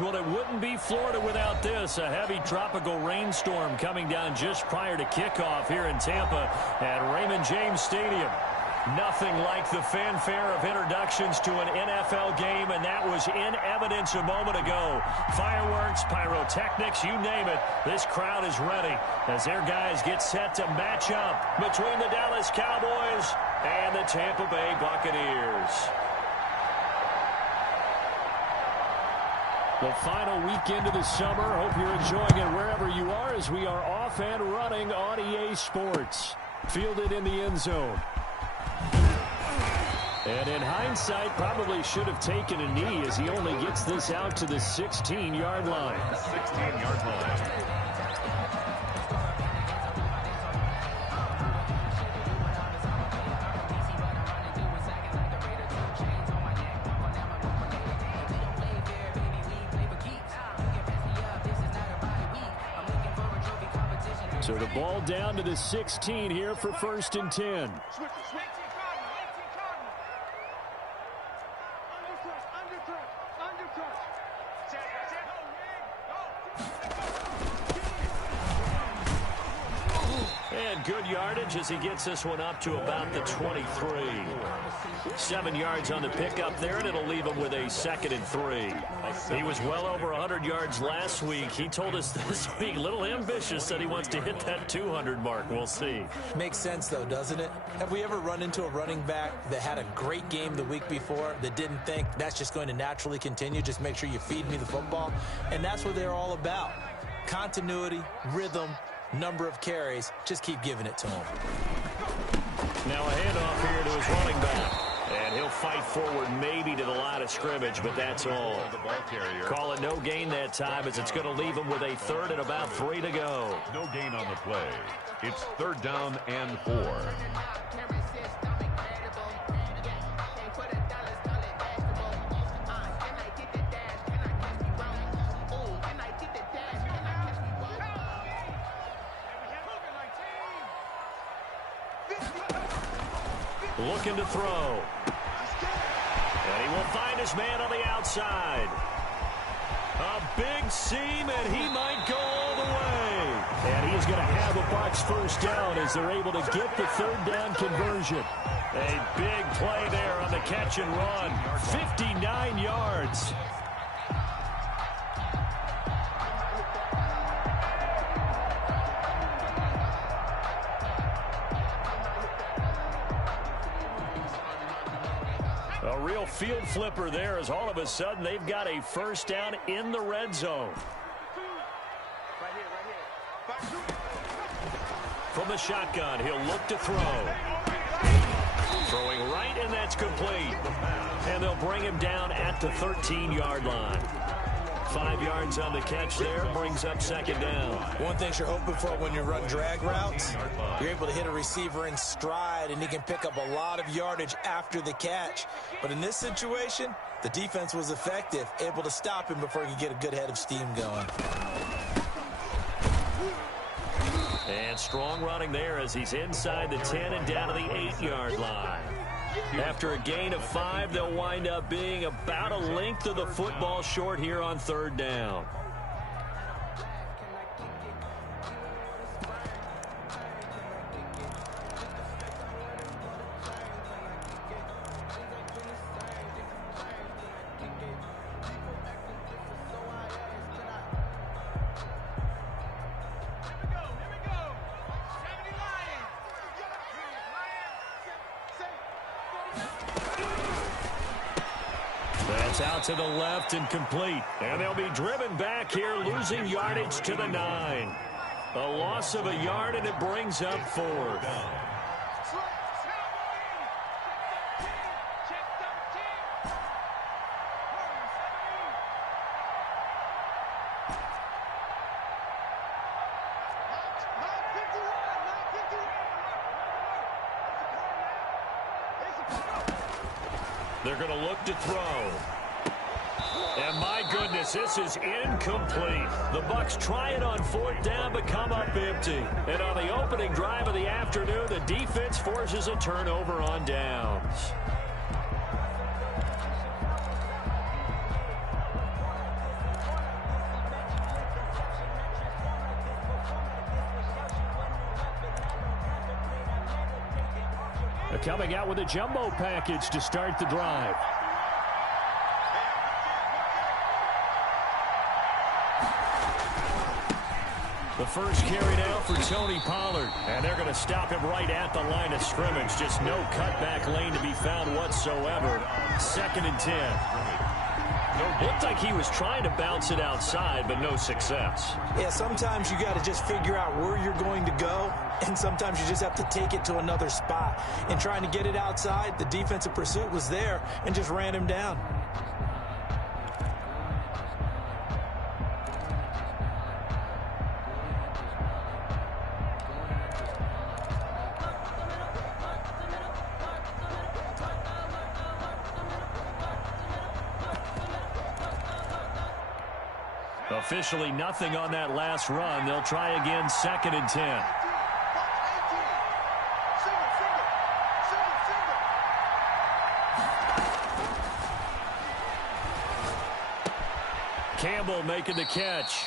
Well, it wouldn't be Florida without this. A heavy tropical rainstorm coming down just prior to kickoff here in Tampa at Raymond James Stadium. Nothing like the fanfare of introductions to an NFL game, and that was in evidence a moment ago. Fireworks, pyrotechnics, you name it. This crowd is ready as their guys get set to match up between the Dallas Cowboys and the Tampa Bay Buccaneers. The final weekend of the summer. Hope you're enjoying it wherever you are as we are off and running on EA Sports. Fielded in the end zone. And in hindsight, probably should have taken a knee as he only gets this out to the 16-yard line. 16-yard line. So the ball down to the 16 here for 1st and 10. And good yardage as he gets this one up to about the 23. 7 yards on the pickup there, and it'll leave him with a 2nd and 3. He was well over 100 yards last week. He told us this week, a little ambitious, that he wants to hit that 200 mark. We'll see. Makes sense, though, doesn't it? Have we ever run into a running back that had a great game the week before that didn't think that's just going to naturally continue? Just make sure you feed me the football. And that's what they're all about. Continuity, rhythm, number of carries. Just keep giving it to him. Now a handoff here to his running back. And he'll fight forward maybe to the line of scrimmage, but that's all. Call it no gain that time as it's going to leave him with a 3rd and about 3 to go. No gain on the play. It's 3rd down and 4. Looking to throw. And he will find his man on the outside. A big seam, and he might go all the way. And he's going to have a Bucs 1st down as they're able to get the 3rd down conversion. A big play there on the catch and run. 59 yards. A real field flipper there as all of a sudden they've got a 1st down in the red zone. From the shotgun, he'll look to throw. Throwing right, and that's complete. And they'll bring him down at the 13-yard line. 5 yards on the catch there, brings up 2nd down. One thing you're hoping for when you run drag routes, you're able to hit a receiver in stride, and he can pick up a lot of yardage after the catch. But in this situation, the defense was effective, able to stop him before he could get a good head of steam going. And strong running there as he's inside the 10 and down to the 8-yard line. After a gain of 5, they'll wind up being about a length of the football short here on 3rd down. That's out to the left and complete. And they'll be driven back here, losing yardage to the 9. A loss of a yard, and it brings up 4th. They're going to look to throw. And my goodness, this is incomplete. The Bucs try it on 4th down, but come up empty. And on the opening drive of the afternoon, the defense forces a turnover on downs. Coming out with a jumbo package to start the drive. The first carry now for Tony Pollard. And they're going to stop him right at the line of scrimmage. Just no cutback lane to be found whatsoever. 2nd and 10. Looked like he was trying to bounce it outside, but no success. Yeah, sometimes you got to just figure out where you're going to go, and sometimes you just have to take it to another spot. And trying to get it outside, the defensive pursuit was there and just ran him down. Officially nothing on that last run. They'll try again, 2nd and 10. Campbell making the catch.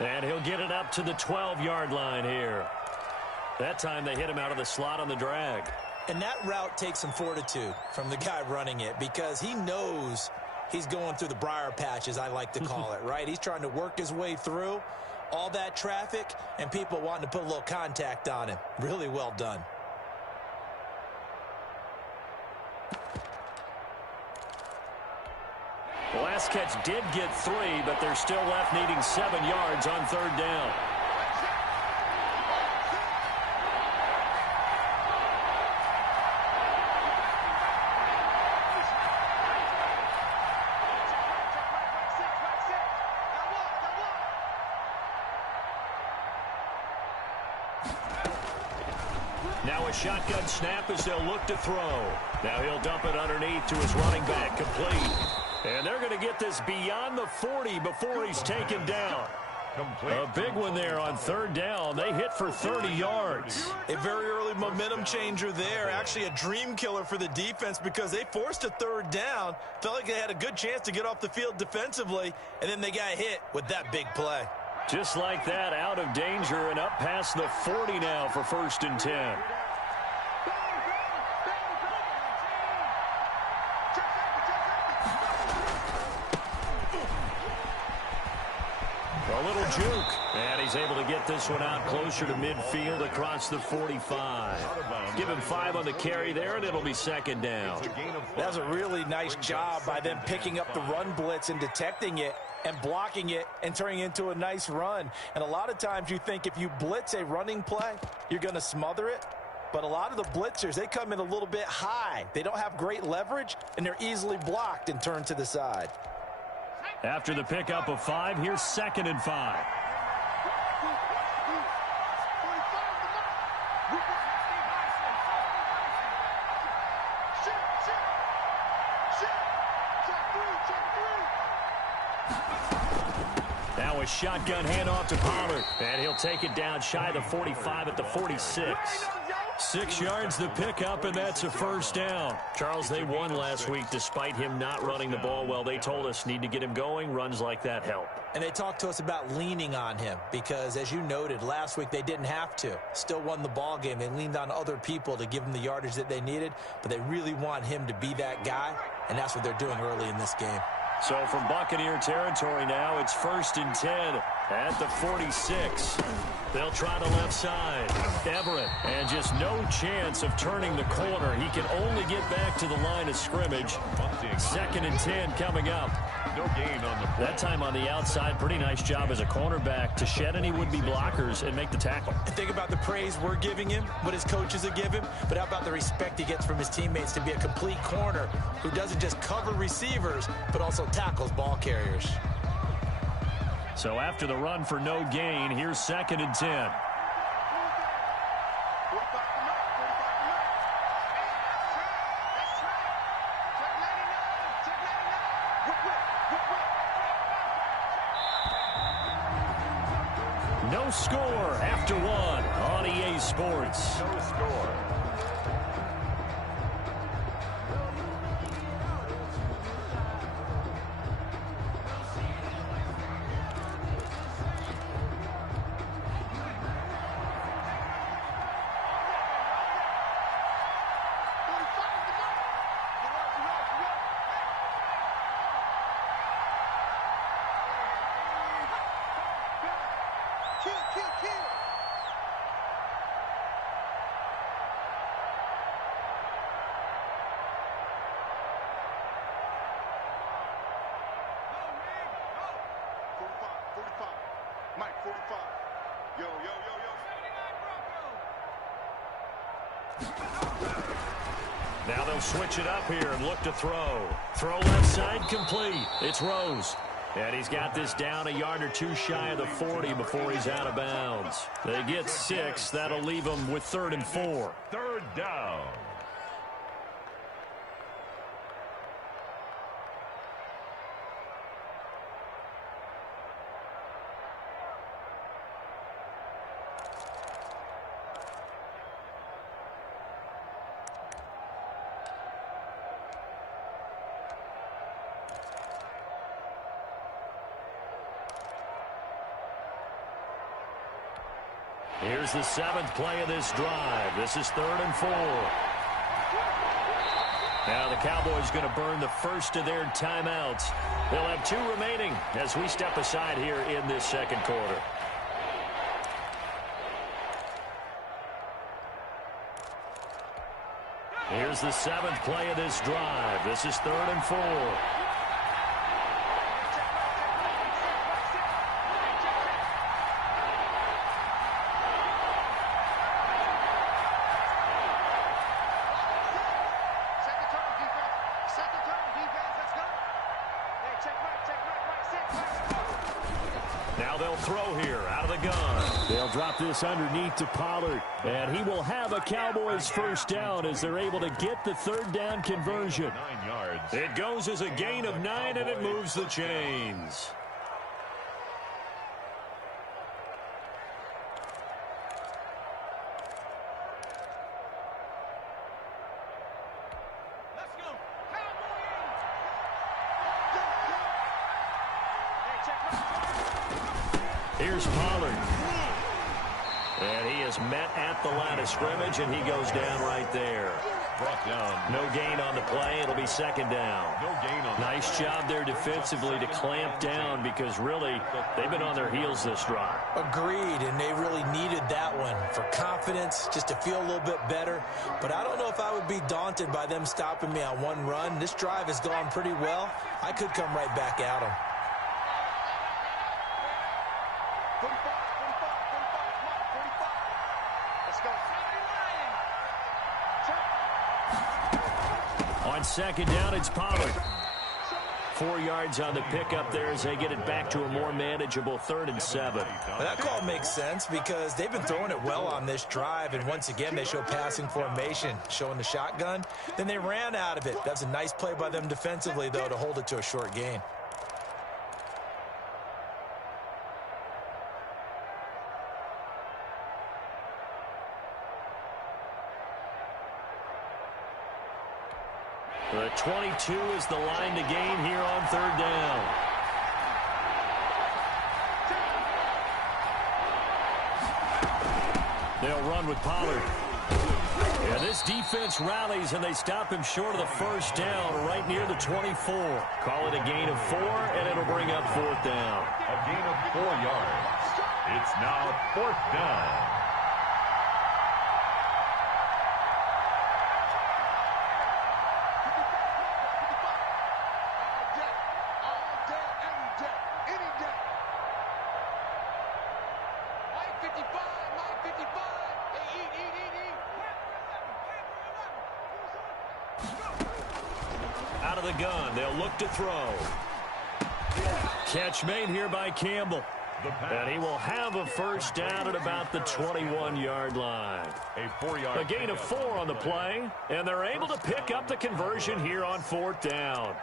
And he'll get it up to the 12-yard line here. That time they hit him out of the slot on the drag. And that route takes some fortitude from the guy running it, because he knows he's going through the briar patch, as I like to call it, right? He's trying to work his way through all that traffic and people wanting to put a little contact on him. Really well done. The last catch did get 3, but they're still left needing 7 yards on 3rd down. Now a shotgun snap as they'll look to throw. Now he'll dump it underneath to his running back, complete. And they're going to get this beyond the 40 before he's taken down. A big one there on 3rd down. They hit for 30 yards. A very early momentum changer there. Actually a dream killer for the defense, because they forced a 3rd down. Felt like they had a good chance to get off the field defensively, and then they got hit with that big play. Just like that, out of danger and up past the 40 now for 1st and 10. A little juke, and he's able to get this one out closer to midfield across the 45. Give him 5 on the carry there, and it'll be 2nd down. That was a really nice job by them picking up the run blitz and detecting it and blocking it and turning it into a nice run. And a lot of times you think if you blitz a running play, you're going to smother it. But a lot of the blitzers, they come in a little bit high. They don't have great leverage, and they're easily blocked and turned to the side. After the pickup of 5, here's 2nd and 5. Now a shotgun handoff to Pollard, and he'll take it down shy of the 45 at the 46. 6 yards the pickup, and that's a 1st down. Charles, they won last week despite him not running the ball well. They told us need to get him going. Runs like that help. And they talked to us about leaning on him because, as you noted, last week they didn't have to. Still won the ball game. They leaned on other people to give them the yardage that they needed, but they really want him to be that guy, and that's what they're doing early in this game. So from Buccaneer territory now, it's 1st and 10 at the 46. They'll try the left side. Everett, and just no chance of turning the corner. He can only get back to the line of scrimmage. 2nd and 10 coming up. No gain on the play. That time on the outside, pretty nice job as a cornerback to shed any would-be blockers and make the tackle. And think about the praise we're giving him, what his coaches have given him, but how about the respect he gets from his teammates to be a complete corner who doesn't just cover receivers, but also tackles ball carriers. So after the run for no gain, here's 2nd and 10. No score after 1 on EA Sports. No score. Now they'll switch it up here and look to throw. Throw left side complete. It's Rose. And he's got this down a yard or two shy of the 40 before he's out of bounds. They get 6. That'll leave them with 3rd and 4. Third down. Here's the 7th play of this drive. This is 3rd and 4. Now the Cowboys going to burn the first of their timeouts. They'll have 2 remaining as we step aside here in this second quarter. Here's the 7th play of this drive. This is 3rd and 4. Now they'll throw here out of the gun. They'll drop this underneath to Pollard. And he will have a Cowboys first down as they're able to get the 3rd down conversion. 9 yards. It goes as a gain of 9, and it moves the chains. Here's Pollard. And he is met at the line of scrimmage, and he goes down right there. Brought down. No gain on the play. It'll be 2nd down. No gain on Nice job there defensively to clamp down because really they've been on their heels this drive. Agreed, and they really needed that one for confidence, just to feel a little bit better. But I don't know if I would be daunted by them stopping me on one run. This drive has gone pretty well. I could come right back at them. On 2nd down, it's Pollard. 4 yards on the pickup there as they get it back to a more manageable 3rd and 7. Well, that call makes sense because they've been throwing it well on this drive, and once again they show passing formation, showing the shotgun. Then they ran out of it. That's a nice play by them defensively, though, to hold it to a short gain. The 22 is the line to gain here on 3rd down. They'll run with Pollard. Yeah, this defense rallies, and they stop him short of the first down right near the 24. Call it a gain of 4, and it'll bring up 4th down. A gain of 4 yards. It's now 4th down. Out of the gun, they'll look to throw. Catch made here by Campbell. And he will have a first down at about the 21-yard line. A gain of 4 on the play, and they're able to pick up the conversion here on 4th down.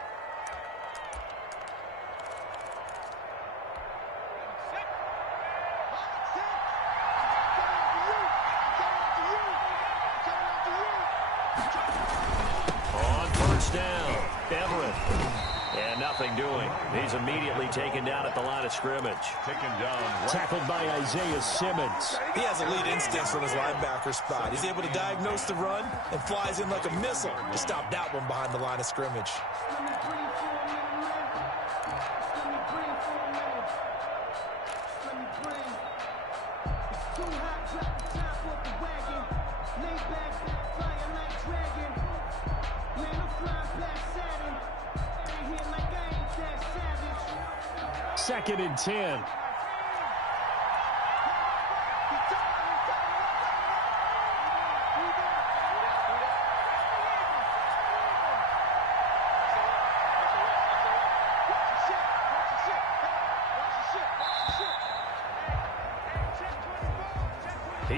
Down, Everett. And nothing doing. He's immediately taken down at the line of scrimmage. Taken down. Right. Tackled by Isaiah Simmons. He has elite instincts from his linebacker spot. He's able to diagnose the run and flies in like a missile to stop that one behind the line of scrimmage. Second and 10.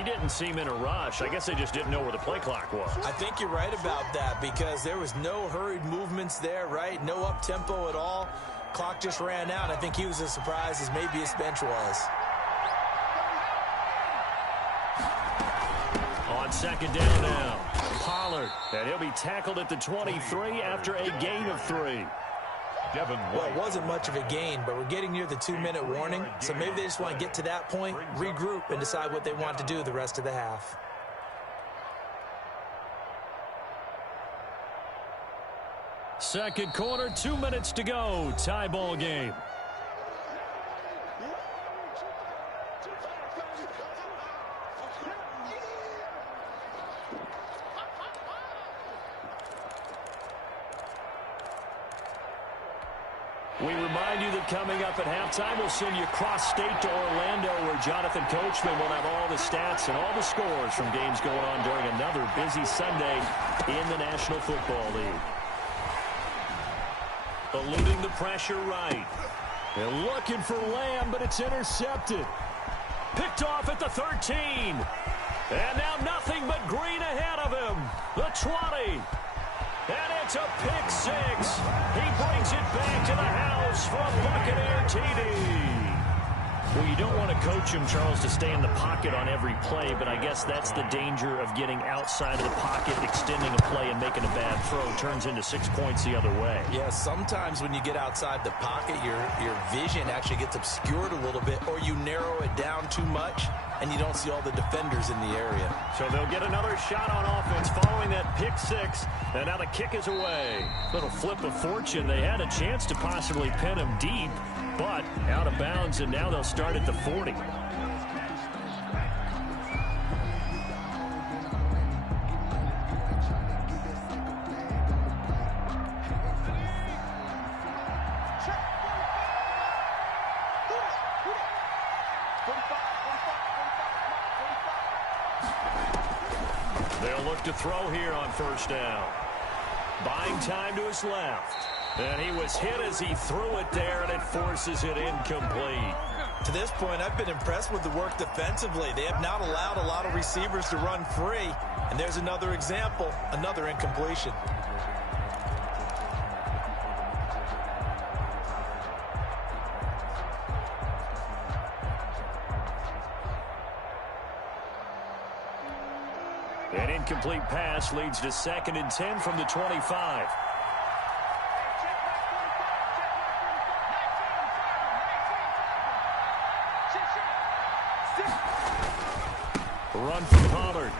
He didn't seem in a rush. I guess they just didn't know where the play clock was. I think you're right about that because there was no hurried movements there, right? No up-tempo at all. Clock just ran out. I think he was as surprised as maybe his bench was. On second down now, Pollard. And he'll be tackled at the 23 after a gain of 3. Well, it wasn't much of a gain, but we're getting near the 2-minute warning, so maybe they just want to get to that point, regroup, and decide what they want to do the rest of the half. Second quarter, 2 minutes to go. Tie ball game. We remind you that coming up at halftime, we'll send you cross-state to Orlando, where Jonathan Coachman will have all the stats and all the scores from games going on during another busy Sunday in the National Football League. Eluding the pressure right. They're looking for Lamb, but it's intercepted. Picked off at the 13. And now nothing but green ahead of him. The 20. And it's a pick 6. He brings it back to the house for a Buccaneer TD. Well, you don't want to coach him, Charles, to stay in the pocket on every play, but I guess that's the danger of getting outside of the pocket, extending a play, and making a bad throw. Turns into 6 points the other way. Yeah, sometimes when you get outside the pocket, your vision actually gets obscured a little bit, or you narrow it down too much, and you don't see all the defenders in the area. So they'll get another shot on offense following that pick 6, and now the kick is away. Little flip of fortune. They had a chance to possibly pin him deep, but out of bounds, and now they'll start at the 40. They'll look to throw here on first down. Buying time to his left. And he was hit as he threw it there, and it forces it incomplete. To this point, I've been impressed with the work defensively. They have not allowed a lot of receivers to run free. And there's another example, another incompletion. An incomplete pass leads to 2nd and 10 from the 25. Run from Pollard.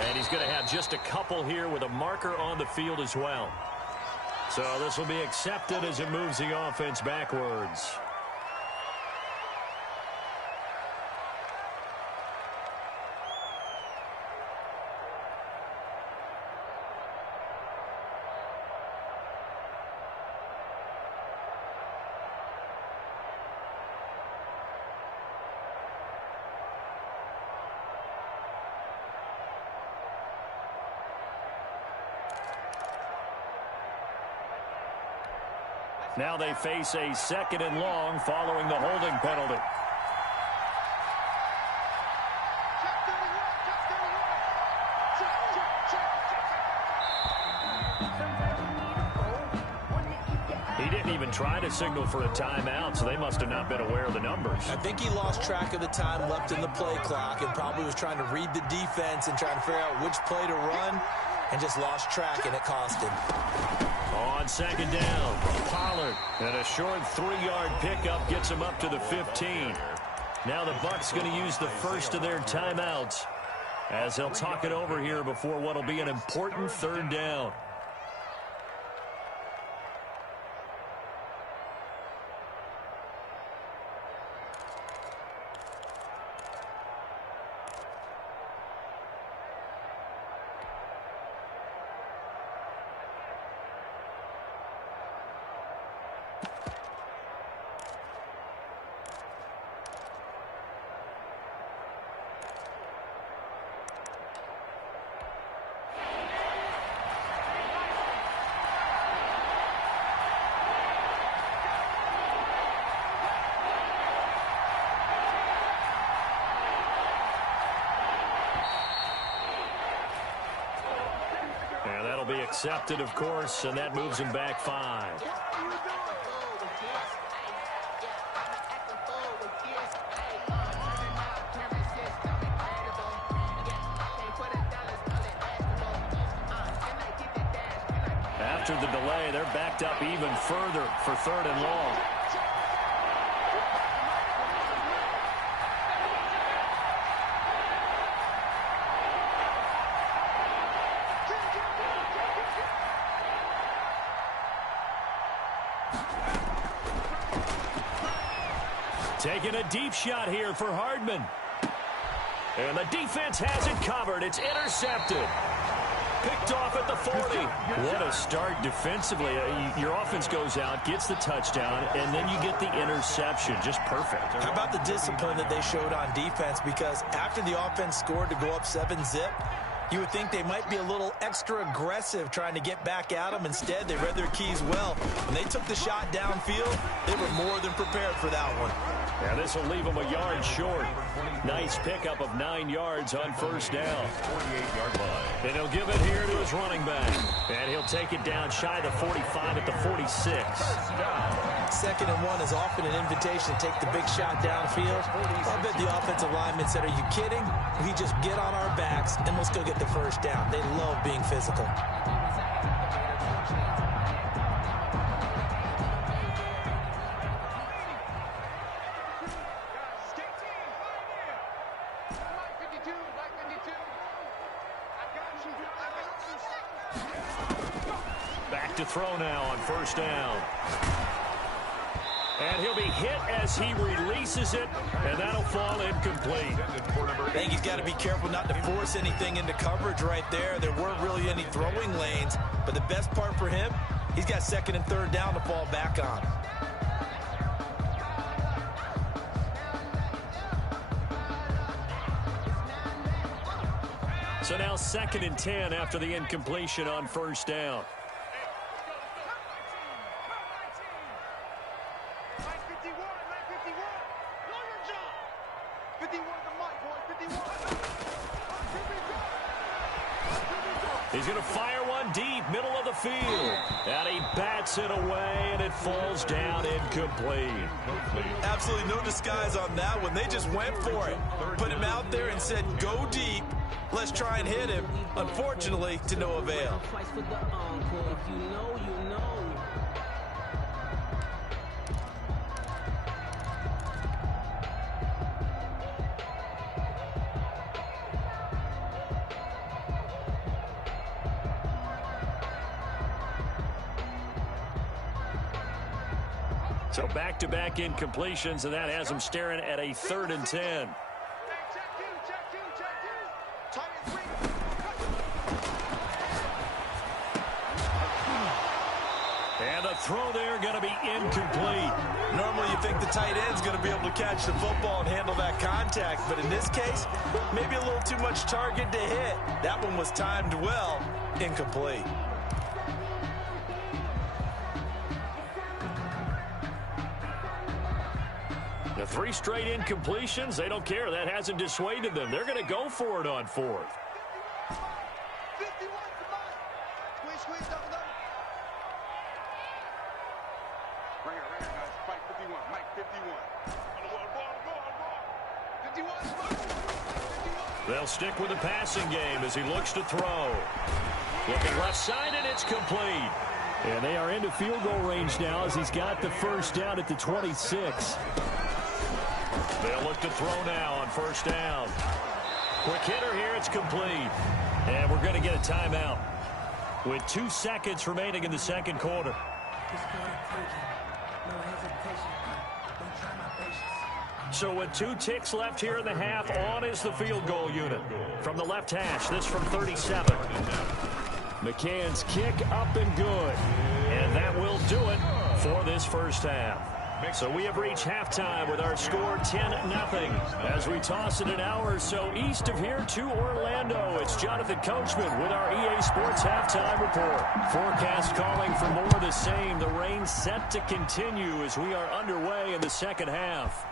And he's going to have just a couple here with a marker on the field as well. So this will be accepted as it moves the offense backwards. Now they face a 2nd and long following the holding penalty. He didn't even try to signal for a timeout, so they must have not been aware of the numbers. I think he lost track of the time left in the play clock and probably was trying to read the defense and trying to figure out which play to run, and just lost track, and it cost him. On 2nd down, Pollard, and a short 3-yard pickup gets him up to the 15. Now the Bucs going to use the first of their timeouts as they'll talk it over here before what will be an important 3rd down. Accepted, of course, and that moves him back 5. After the delay, they're backed up even further for 3rd and long. Taking a deep shot here for Hardman. And the defense has it covered. It's intercepted. Picked off at the 40. What a start defensively. Your offense goes out, gets the touchdown, and then you get the interception. Just perfect. How about the discipline that they showed on defense? Because after the offense scored to go up 7-zip, you would think they might be a little extra aggressive trying to get back at them. Instead, they read their keys well. When they took the shot downfield, they were more than prepared for that one. Yeah, this will leave him a yard short. Nice pickup of 9 yards on 1st down. 48-yard line. And he'll give it here to his running back. And he'll take it down shy of the 45 at the 46. 2nd and 1 is often an invitation to take the big shot downfield. I bet the offensive lineman said, "Are you kidding? We just get on our backs and let's go get the 1st down." They love being physical. Back to throw now on 1st down. And he'll be hit as he releases it, and that'll fall incomplete. I think he's got to be careful not to force anything into coverage right there. There weren't really any throwing lanes, but the best part for him, he's got 2nd and 3rd down to fall back on. So now 2nd and 10 after the incompletion on 1st down. He's going to fire one deep, middle of the field. And he bats it away, and it falls down incomplete. Absolutely no disguise on that one. They just went for it. Put him out there and said, "Go deep. Let's try and hit him." Unfortunately, to no avail. So back-to-back incompletions, and that has him staring at a 3rd and 10. And the throw there going to be incomplete. Normally you think the tight end's going to be able to catch the football and handle that contact, but in this case, maybe a little too much target to hit. That one was timed well, incomplete. The 3 straight incompletions, they don't care. That hasn't dissuaded them. They're going to go for it on 4th. They'll stick with the passing game as he looks to throw. Looking left side, and it's complete. And they are into field goal range now as he's got the 1st down at the 26. They'll look to throw now on 1st down. Quick hitter here, it's complete. And we're going to get a timeout with 2 seconds remaining in the 2nd quarter. So with 2 ticks left here in the half, on is the field goal unit. From the left hash, this from 37. McCann's kick up and good. And that will do it for this 1st half. So we have reached halftime with our score 10-0. As we toss it an hour or so east of here to Orlando, it's Jonathan Coachman with our EA Sports Halftime Report. Forecast calling for more of the same. The rain set to continue as we are underway in the 2nd half.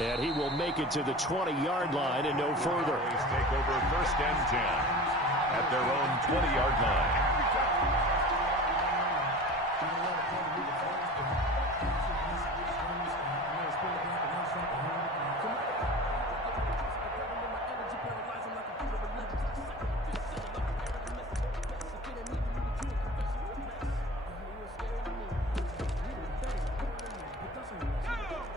And he will make it to the 20-yard line and no further. Cowboys take over 1st and 10 at their own 20-yard line.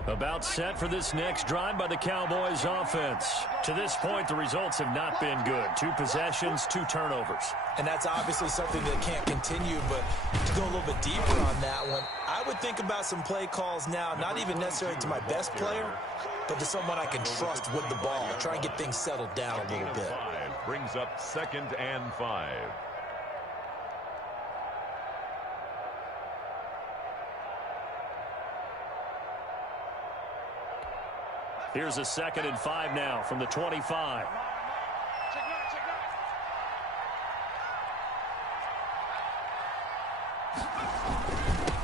About set for this next drive by the Cowboys offense. To this point, the results have not been good. 2 possessions, 2 turnovers. And that's obviously something that can't continue, but to go a little bit deeper on that one, I would think about some play calls now, not even necessarily to my best player, but to someone I can trust with the ball. Try and get things settled down a little bit. Brings up 2nd and 5. Here's a 2nd and 5 now from the 25.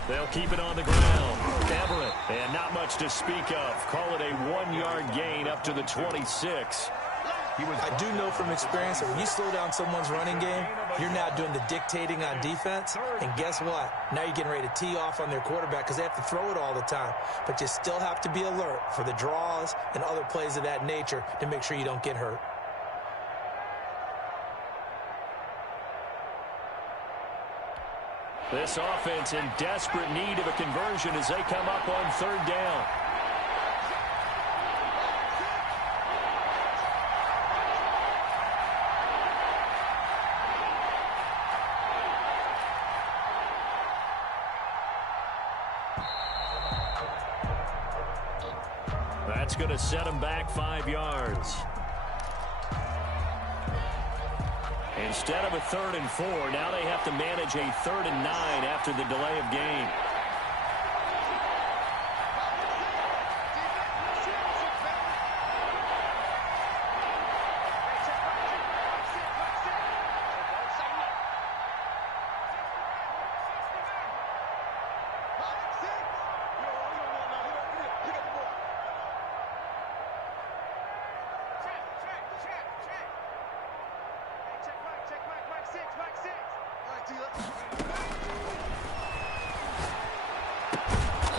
They'll keep it on the ground. Everett, and not much to speak of. Call it a 1-yard gain up to the 26. I do know from experience that when you slow down someone's running game, you're now doing the dictating on defense. And guess what? Now you're getting ready to tee off on their quarterback because they have to throw it all the time. But you still have to be alert for the draws and other plays of that nature to make sure you don't get hurt. This offense in desperate need of a conversion as they come up on 3rd down. That's going to set them back 5 yards. Instead of a 3rd and 4, now they have to manage a 3rd and 9 after the delay of game.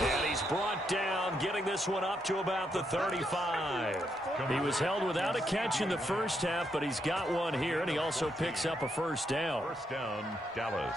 And he's brought down, getting this one up to about the 35. He was held without a catch in the first half, but he's got one here, and he also picks up a 1st down. 1st down, Dallas.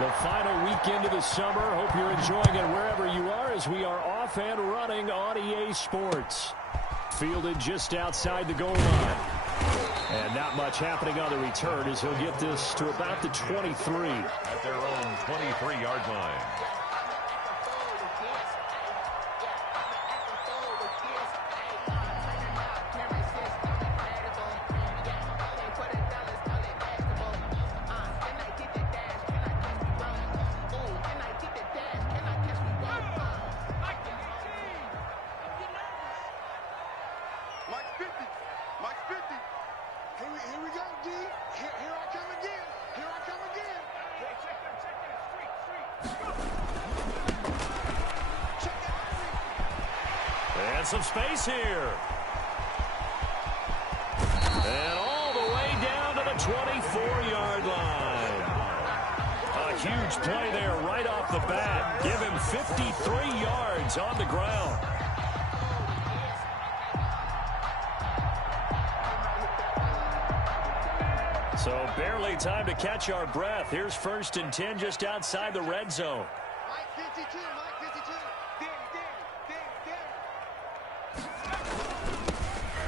The final weekend of the summer. Hope you're enjoying it wherever you are as we are off and running on EA Sports. Fielded just outside the goal line. And not much happening on the return as he'll get this to about the 23. At their own 23-yard line. Some space here. And all the way down to the 24-yard line. A huge play there right off the bat. Give him 53 yards on the ground. So barely time to catch our breath. Here's 1st and 10 just outside the red zone.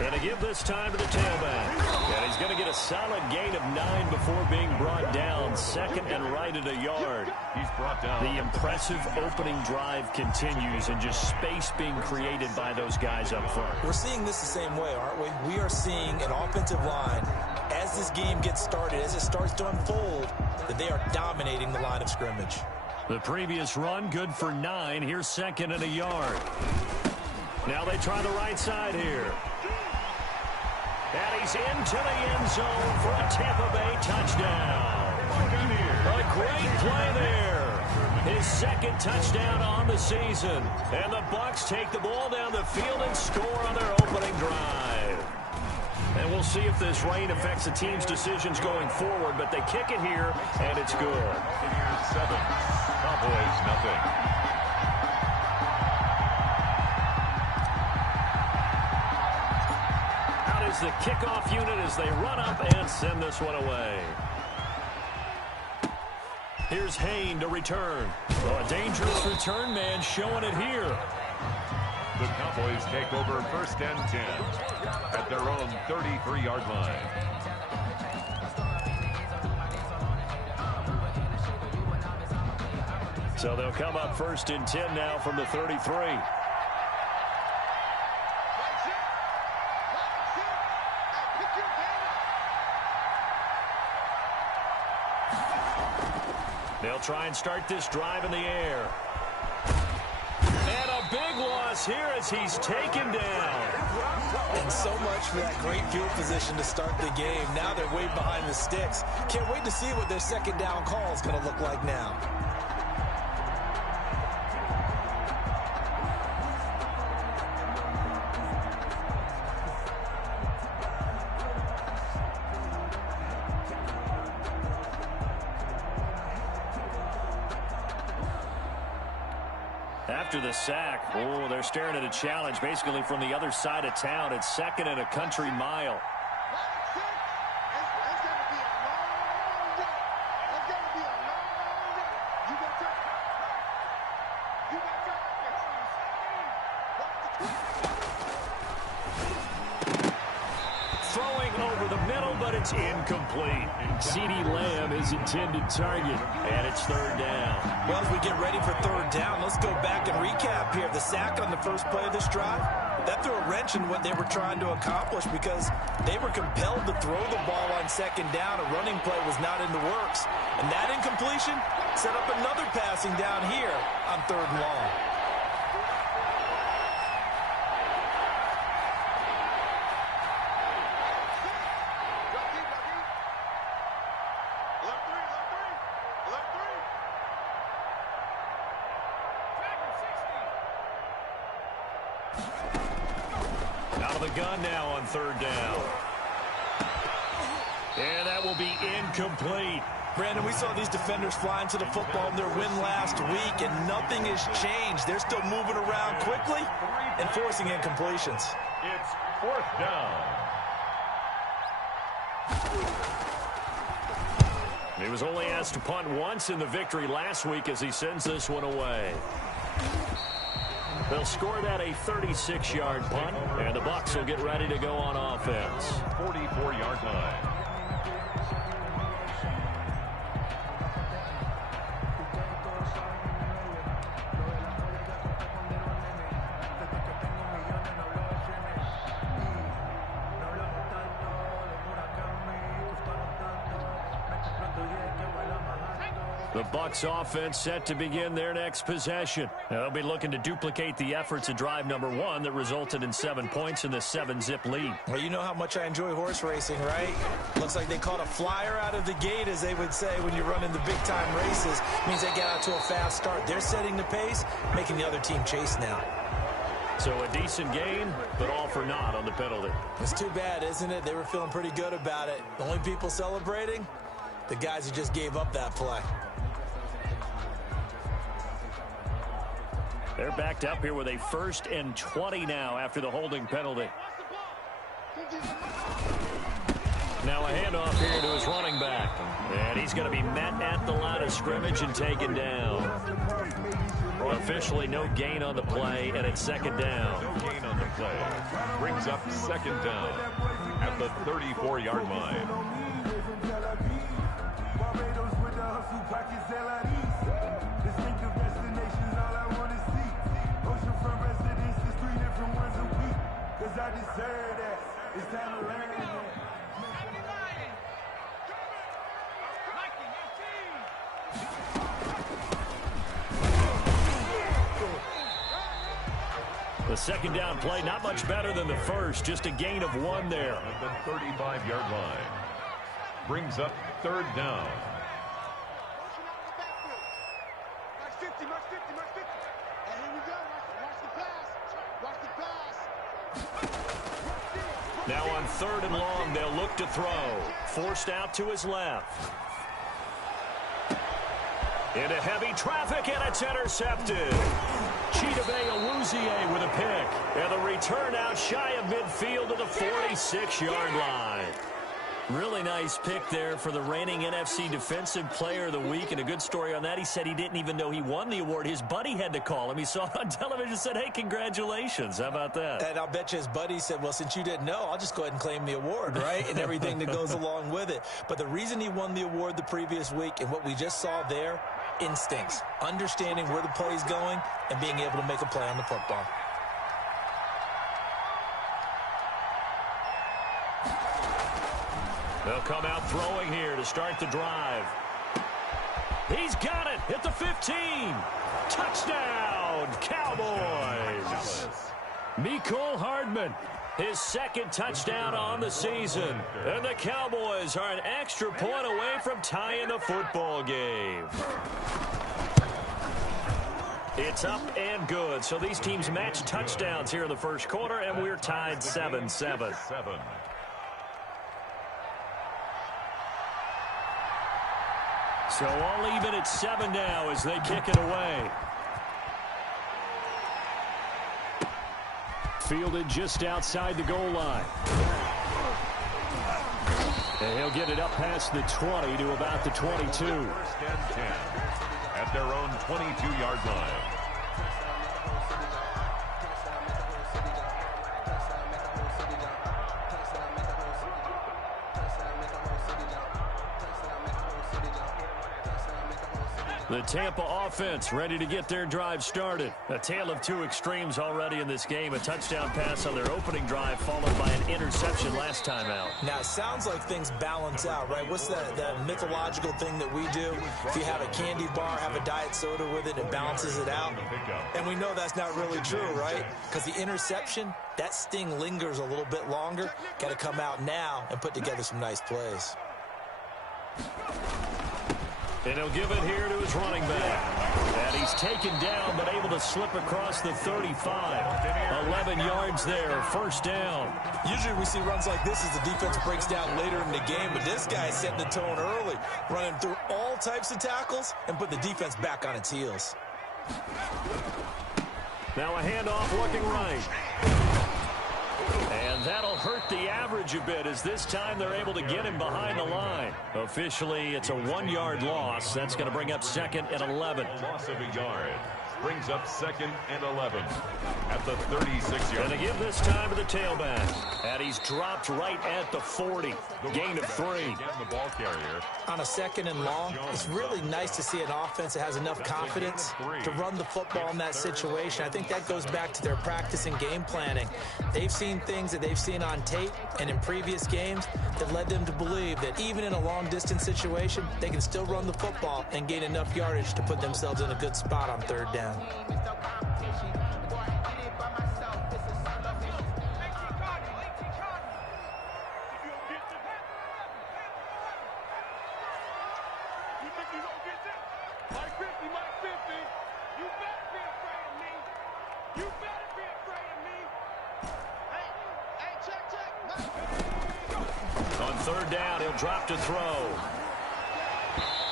And to give this time to the tailback. And he's going to get a solid gain of 9 before being brought down. 2nd and right at a yard. He's brought down. The impressive opening drive continues and just space being created by those guys up front. We're seeing this the same way, aren't we? We are seeing an offensive line, as this game gets started, as it starts to unfold, that they are dominating the line of scrimmage. The previous run, good for 9. Here's 2nd and a yard. Now they try the right side here. And he's into the end zone for a Tampa Bay touchdown. A great play there. His 2nd touchdown on the season. And the Bucs take the ball down the field and score on their opening drive. And we'll see if this rain affects the team's decisions going forward, but they kick it here, and it's good. Here's 7. Cowboys, nothing. The kickoff unit as they run up and send this one away. Here's Hayne to return. Oh, a dangerous return man showing it here. The Cowboys take over 1st and 10 at their own 33-yard line. So they'll come up 1st and 10 now from the 33. They'll try and start this drive in the air. And a big loss here as he's taken down. And so much for that great field position to start the game. Now they're way behind the sticks. Can't wait to see what their 2nd down call is going to look like now. After the sack, oh, they're staring at a challenge basically from the other side of town. It's 2nd and a country mile. Throwing over the middle, but it's incomplete. CeeDee Lamb is intended target, and it's 3rd down. Well, as we get ready for 3rd down, let's go back and recap here. The sack on the first play of this drive, that threw a wrench in what they were trying to accomplish because they were compelled to throw the ball on 2nd down. A running play was not in the works. And that incompletion set up another passing down here on 3rd and long. Out of the gun now on 3rd down. And that will be incomplete. Brandon, we saw these defenders fly into the football in their win last week, and nothing has changed. They're still moving around quickly and forcing incompletions. It's 4th down. He was only asked to punt once in the victory last week as he sends this one away. They'll score that a 36-yard punt, and the Bucs will get ready to go on offense. 44-yard line. The Bucs offense set to begin their next possession. They'll be looking to duplicate the efforts of drive number 1 that resulted in 7 points in the 7-zip lead. Well, you know how much I enjoy horse racing, right? Looks like they caught a flyer out of the gate, as they would say when you're running the big-time races. Means they get out to a fast start. They're setting the pace, making the other team chase now. So a decent gain, but all for naught on the penalty. It's too bad, isn't it? They were feeling pretty good about it. The only people celebrating, the guys who just gave up that play. They're backed up here with a 1st and 20 now after the holding penalty. Now a handoff here to his running back. And he's going to be met at the line of scrimmage and taken down. Officially no gain on the play, and it's 2nd down. No gain on the play. Brings up 2nd down at the 34-yard line. The 2nd down play, not much better than the first, just a gain of 1 there. At the 35-yard line. Brings up 3rd down. Now on 3rd and long, they'll look to throw. Forced out to his left. Into heavy traffic, and it's intercepted. Chidobe Awuzie with a pick. And the return out shy of midfield to the 46-yard line. Really nice pick there for the reigning NFC Defensive Player of the Week. And a good story on that, he said he didn't even know he won the award. His buddy had to call him. He saw it on television and said, hey, congratulations. How about that? And I'll bet you his buddy said, well, since you didn't know, I'll just go ahead and claim the award, right? And everything that goes along with it. But the reason he won the award the previous week and what we just saw there, instincts, understanding where the play is going and being able to make a play on the football. They'll come out throwing here to start the drive. He's got it at the 15. Touchdown, Cowboys. Mecole Hardman, his 2nd touchdown on the season. And the Cowboys are an extra point away from tying the football game. It's up and good. So these teams match touchdowns here in the first quarter, and we're tied 7-7. So all even at 7 now as they kick it away. Fielded just outside the goal line. And he'll get it up past the 20 to about the 22. 1st and 10 at their own 22-yard line. The Tampa offense ready to get their drive started. A tale of 2 extremes already in this game. A touchdown pass on their opening drive followed by an interception last time out. Now, it sounds like things balance out, right? What's that mythological thing that we do? If you have a candy bar, have a diet soda with it, it balances it out. And we know that's not really true, right? Because the interception, that sting lingers a little bit longer. Got to come out now and put together some nice plays. And he'll give it here to his running back. And he's taken down, but able to slip across the 35. 11 yards there, 1st down. Usually we see runs like this as the defense breaks down later in the game, but this guy's setting the tone early, running through all types of tackles and put the defense back on its heels. Now a handoff looking right. And that'll hurt the average a bit, as this time they're able to get him behind the line. Officially, it's a 1-yard loss. That's going to bring up 2nd and 11. Loss of a yard brings up 2nd and 11 at the 36-yard. And they give this time to the tailback. And he's dropped right at the 40. Gain of 3. Again, the ball carrier. On a 2nd and long, it's really nice to see an offense that has enough confidence to run the football in that situation. I think that goes back to their practice and game planning. They've seen things that they've seen on tape and in previous games that led them to believe that even in a long-distance situation, they can still run the football and gain enough yardage to put themselves in a good spot on 3rd down. On 3rd down, he'll drop to throw.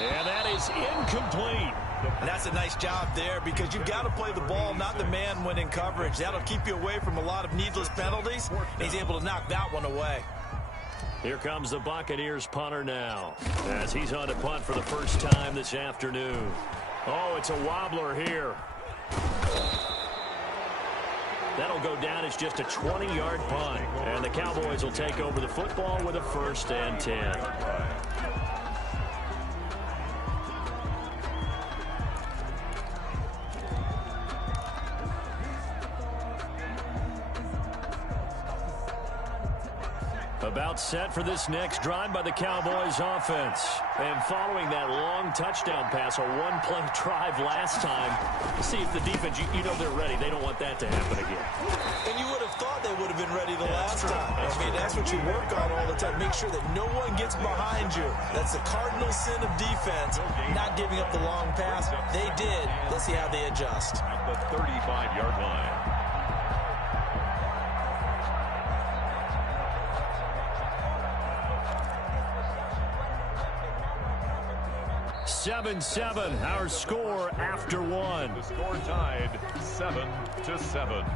And that is incomplete. And that's a nice job there, because you've got to play the ball, not the man when in coverage. That'll keep you away from a lot of needless penalties. And he's able to knock that one away. Here comes the Buccaneers punter now, as he's on to punt for the first time this afternoon. Oh, it's a wobbler here. That'll go down as just a 20-yard punt. And the Cowboys will take over the football with a 1st and 10. About set for this next drive by the Cowboys offense. And following that long touchdown pass, a 1-play drive last time, see if the defense, you know they're ready. They don't want that to happen again. And you would have thought they would have been ready the last time. That's what you work on all the time. Make sure that no one gets behind you. That's the cardinal sin of defense, not giving up the long pass. They did. Let's see how they adjust. At the 35-yard line. Seven, our score after 1. The score tied 7-7.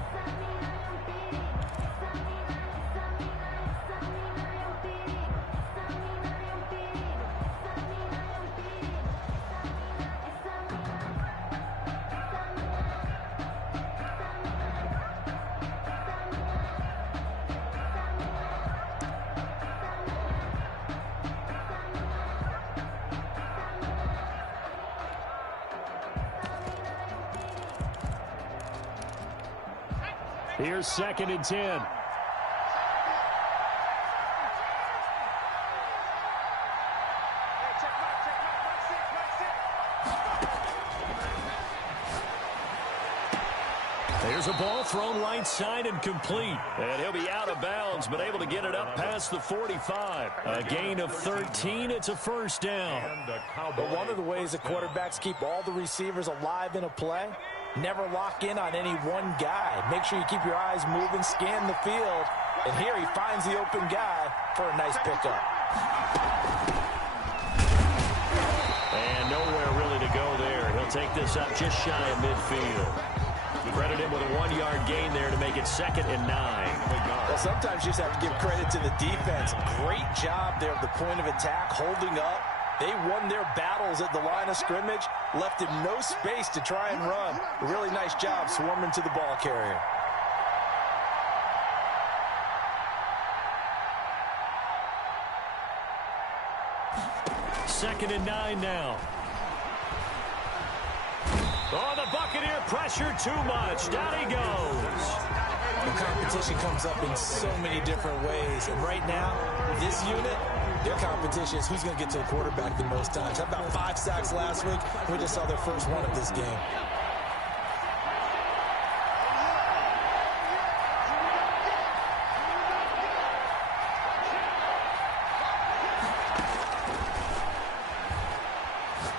Here's 2nd and 10. There's a ball thrown right side and complete. And he'll be out of bounds, but able to get it up past the 45. A gain of 13. It's a 1st down. But one of the ways the quarterbacks keep all the receivers alive in a play, never lock in on any one guy. Make sure you keep your eyes moving, scan the field. And here he finds the open guy for a nice pickup. And nowhere really to go there. He'll take this up just shy of midfield. Credit him with a 1-yard gain there to make it 2nd and 9. Well, sometimes you just have to give credit to the defense. Great job there at the point of attack, holding up. They won their battles at the line of scrimmage, left him no space to try and run. A really nice job swarming to the ball carrier. Second and 9 now. Oh, the Buccaneer pressure too much. Down he goes. The competition comes up in so many different ways. And right now, this unit, their competition is who's going to get to the quarterback the most times. How about 5 sacks last week? We just saw their first one of this game.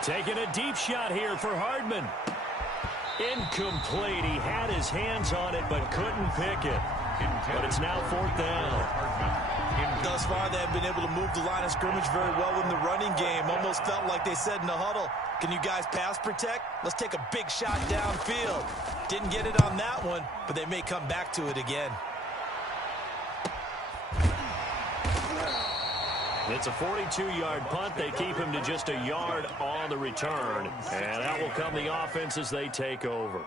Taking a deep shot here for Hardman. Incomplete. He had his hands on it but couldn't pick it. But it's now 4th down. Thus far, they have been able to move the line of scrimmage very well in the running game. Almost felt like they said in the huddle, can you guys pass protect? Let's take a big shot downfield. Didn't get it on that one, but they may come back to it again. It's a 42-yard punt. They keep him to just a yard on the return. And out will come the offense as they take over.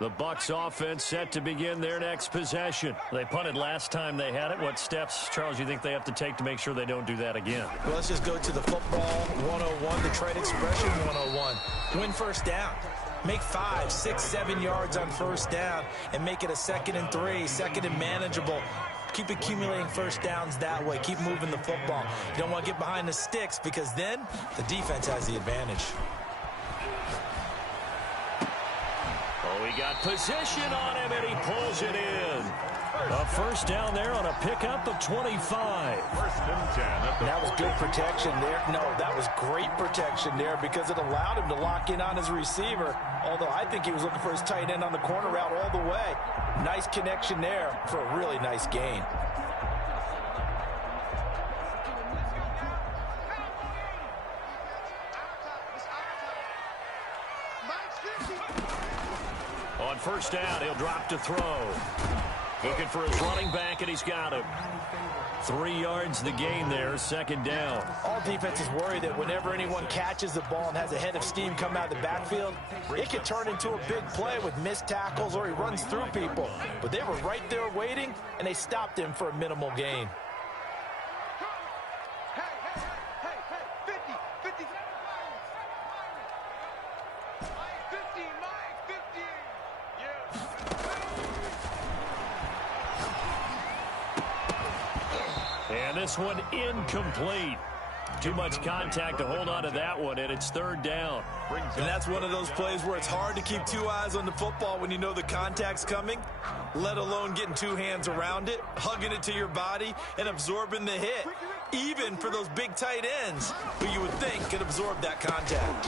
The Bucs offense set to begin their next possession. They punted last time they had it. What steps, Charles, you think they have to take to make sure they don't do that again? Well, let's just go to the football 101, the trade expression 101. Win first down. Make 5, 6, 7 yards on first down and make it a 2nd and 3, 2nd and manageable. Keep accumulating first downs that way. Keep moving the football. You don't want to get behind the sticks because then the defense has the advantage. Oh, he got position on him, and he pulls it in. A first down there on a pickup of 25. First and 10. That was good protection there. No, that was great protection there because it allowed him to lock in on his receiver. Although I think he was looking for his tight end on the corner route all the way. Nice connection there for a really nice gain. On first down, he'll drop to throw. Looking for his running back, and he's got him. 3 yards the gain there, 2nd down. All defenses worry that whenever anyone catches the ball and has a head of steam come out of the backfield, it can turn into a big play with missed tackles or he runs through people. But they were right there waiting, and they stopped him for a minimal gain. And this one incomplete. Too much contact to hold on to that one, and it's 3rd down. And that's one of those plays where it's hard to keep 2 eyes on the football when you know the contact's coming, let alone getting 2 hands around it, hugging it to your body, and absorbing the hit. Even for those big tight ends who you would think could absorb that contact.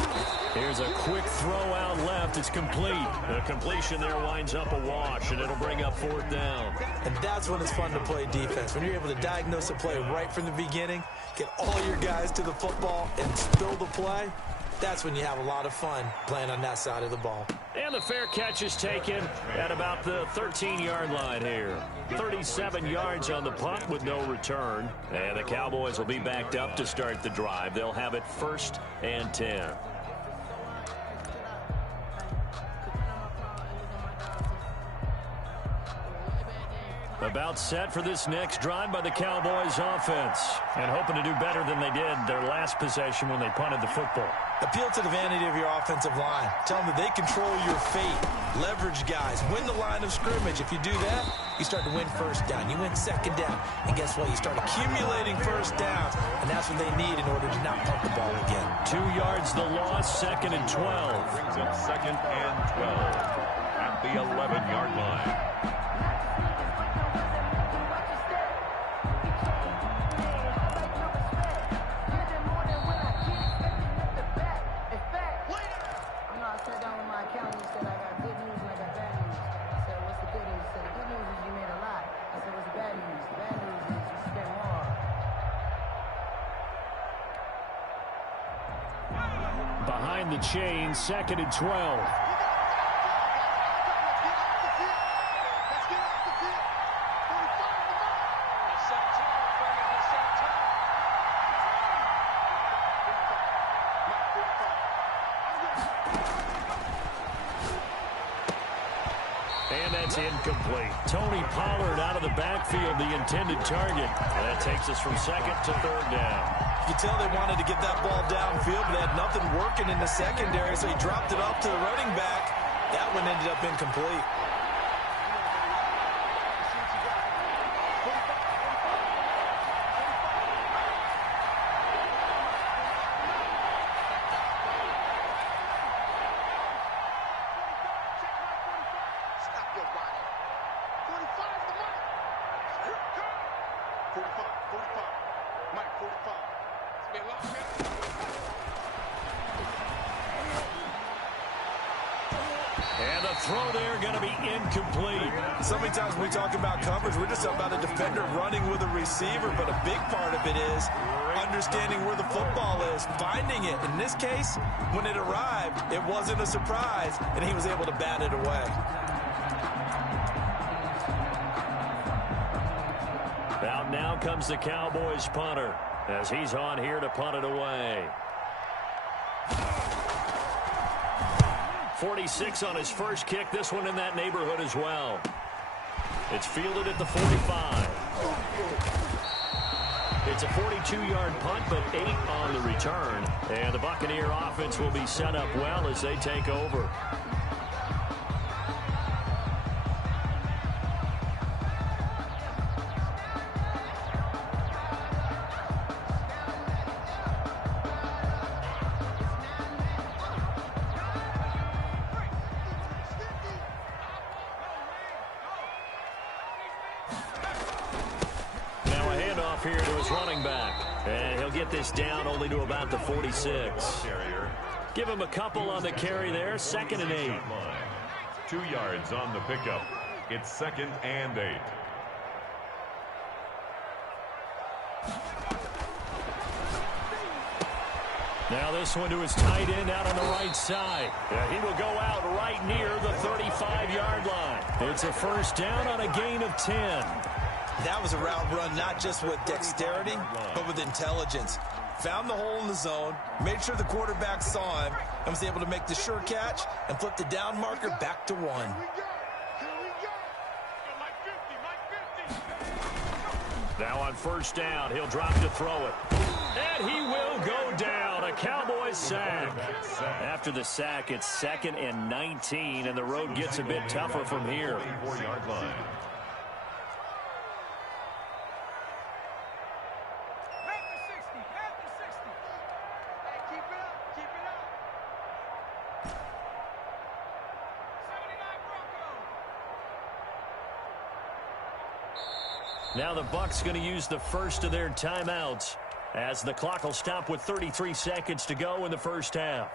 Here's a quick throw out left. It's complete. The completion there winds up a wash, and it'll bring up 4th down. And that's when it's fun to play defense. When you're able to diagnose a play right from the beginning, get all your guys to the football and spill the play, that's when you have a lot of fun playing on that side of the ball. And the fair catch is taken at about the 13-yard line here. 37 yards on the punt with no return. And the Cowboys will be backed up to start the drive. They'll have it 1st and 10. About set for this next drive by the Cowboys offense. And hoping to do better than they did their last possession when they punted the football. Appeal to the vanity of your offensive line. Tell them that they control your fate. Leverage guys. Win the line of scrimmage. If you do that, you start to win first down. You win 2nd down. And guess what? You start accumulating first downs. And that's what they need in order to not punt the ball again. 2 yards the loss, 2nd and 12. Brings up 2nd and 12 at the 11-yard line. Behind the chain, 2nd and 12. And that's incomplete. Tony Pollard out of the backfield, the intended target. And that takes us from 2nd to 3rd down. You could tell they wanted to get that ball downfield, but they had nothing working in the secondary, so he dropped it off to the running back. That one ended up incomplete. And the throw there going to be incomplete. So many times when we talk about coverage, we're just about a defender running with a receiver, but a big part of it is understanding where the football is, finding it. In this case, when it arrived, it wasn't a surprise, and he was able to bat it away. Out now comes the Cowboys punter as he's on here to punt it away. 46 on his first kick. This one in that neighborhood as well. It's fielded at the 45. It's a 42-yard punt, but 8 on the return. And the Buccaneer offense will be set up well as they take over. Here to his running back. And he'll get this down only to about the 46. Give him a couple on the carry there. 2nd and 8. 2 yards on the pickup. It's 2nd and 8. Now this one to his tight end out on the right side. He will go out right near the 35-yard line. It's a first down on a gain of 10. That was a route run not just with dexterity, but with intelligence. Found the hole in the zone, made sure the quarterback saw him, and was able to make the sure catch and flip the down marker back to 1. Now on first down, he'll drop to throw it. And he will go down. A Cowboys sack. After the sack, it's 2nd and 19, and the road gets a bit tougher from here. 4-yard line. Now the Bucs going to use the first of their timeouts as the clock will stop with 33 seconds to go in the first half.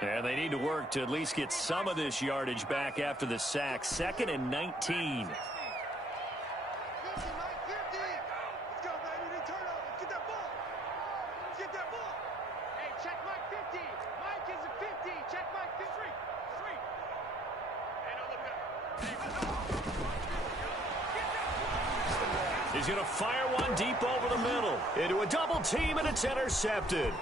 And they need to work to at least get some of this yardage back after the sack. 2nd and 19. He's going to fire one deep over the middle. Into a double team, and it's intercepted.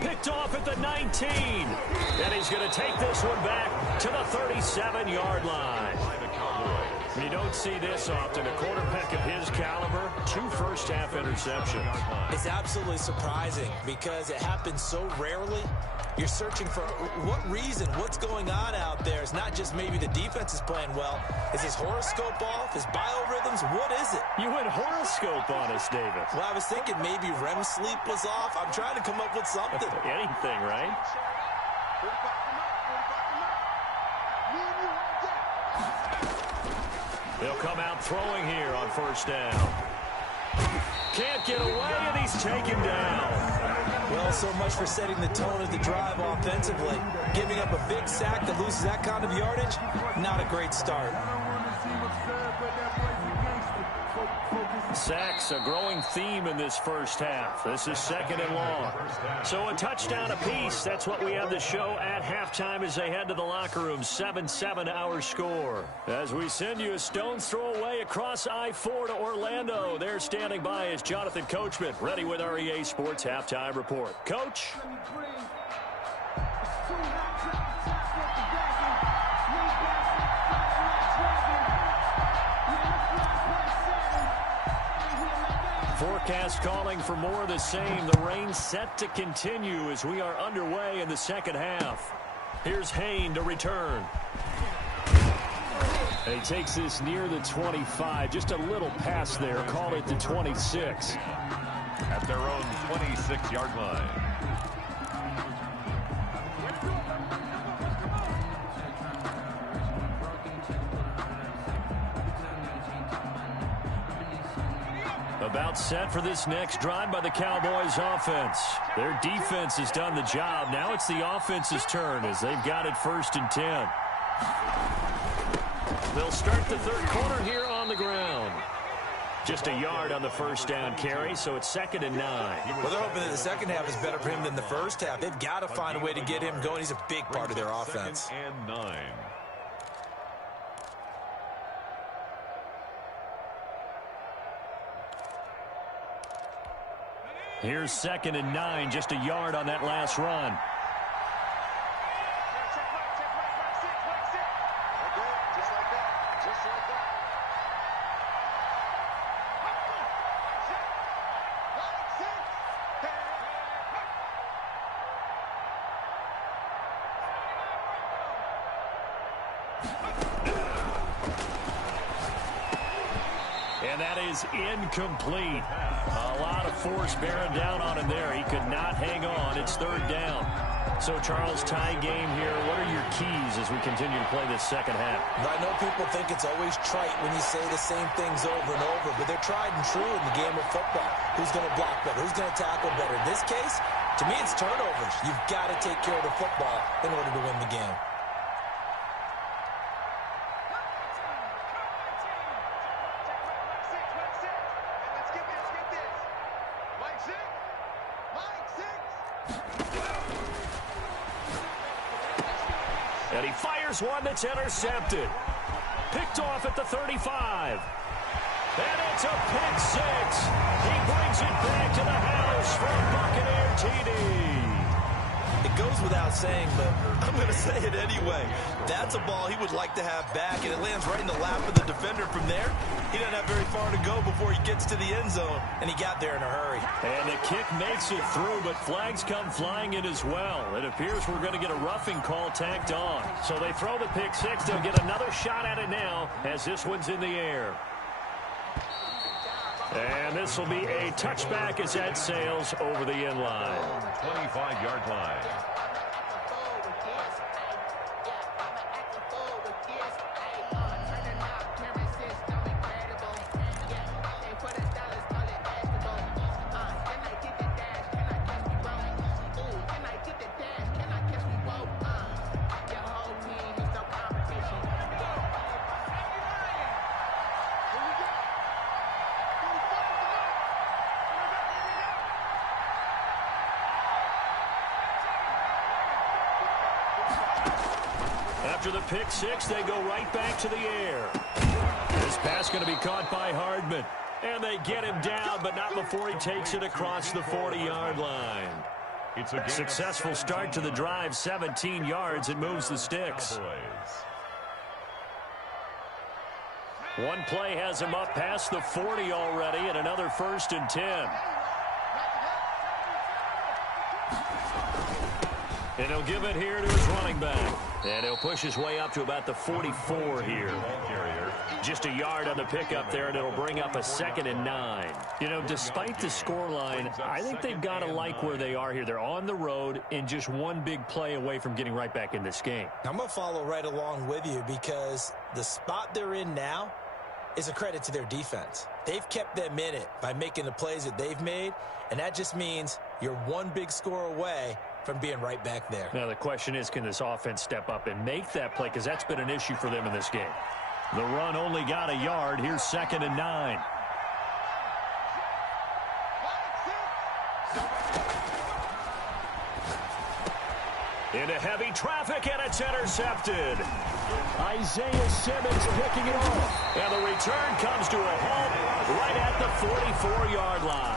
Picked off at the 19. And he's going to take this one back to the 37-yard line. You don't see this often. A quarterback of his caliber, 2 first-half interceptions. It's absolutely surprising because it happens so rarely. You're searching for what reason, what's going on out there. It's not just maybe the defense is playing well. Is his horoscope off? His biorhythms? What is it? You went horoscope on us, David. Well, I was thinking maybe REM sleep was off. I'm trying to come up with something. Anything, right? They'll come out throwing here on first down. Can't get away, and he's taken down. Well, so much for setting the tone of the drive offensively. Giving up a big sack that loses that kind of yardage, not a great start. Sacks, a growing theme in this first half. This is 2nd and long. So a touchdown apiece. That's what we have to show at halftime as they head to the locker room. 7-7 our score. As we send you a stone's throw away across I-4 to Orlando. There standing by is Jonathan Coachman, ready with our EA Sports Halftime Report. Coach? Forecast calling for more of the same. The rain set to continue as we are underway in the second half. Here's Hayne to return. And he takes this near the 25. Just a little pass there. Call it the 26. At their own 26-yard line. about set for this next drive by the Cowboys offense. Their defense has done the job. Now it's the offense's turn as they've got it 1st and 10. They'll start the third quarter here on the ground. Just a yard on the first down carry, so it's 2nd and 9. Well, they're hoping that the second half is better for him than the first half. They've got to find a way to get him going. He's a big part of their offense. 2nd and 9. Here's 2nd and 9, just a yard on that last run. And that is incomplete. A lot of force bearing down on him there. He could not hang on. It's 3rd down. So, Charles, tie game here. What are your keys as we continue to play this second half? I know people think it's always trite when you say the same things over and over, but they're tried and true in the game of football. Who's going to block better? Who's going to tackle better? In this case, to me, it's turnovers. You've got to take care of the football in order to win the game. And he fires one that's intercepted. Picked off at the 35. And it's a pick 6. He brings it back to the house for a Buccaneer TD. It goes without saying, but I'm going to say it anyway. That's a ball he would like to have back, and it lands right in the lap of the defender from there. He doesn't have very far to go before he gets to the end zone, and he got there in a hurry. And the kick makes it through, but flags come flying in as well. It appears we're going to get a roughing call tacked on. So they throw the pick 6. They'll get another shot at it now as this one's in the air. And this will be a touchback as that sails over the end line. 25-yard line. After the pick 6, they go right back to the air. This pass going to be caught by Hardman. And they get him down, but not before he takes it across the 40-yard line. It's a successful start to the drive, 17 yards. It moves the sticks. One play has him up past the 40 already, and another 1st and 10. And he'll give it here to his running back. And he'll push his way up to about the 44 here. Just a yard on the pickup there, and it'll bring up a 2nd and 9. You know, despite the scoreline, I think they've got to like where they are here. They're on the road and just one big play away from getting right back in this game. I'm going to follow right along with you because the spot they're in now is a credit to their defense. They've kept them in it by making the plays that they've made, and that just means you're one big score away from being right back there. Now, the question is, can this offense step up and make that play? Because that's been an issue for them in this game. The run only got a yard. Here's 2nd and 9. Into heavy traffic, and it's intercepted. Isaiah Simmons picking it off. And the return comes to a halt right at the 44-yard line.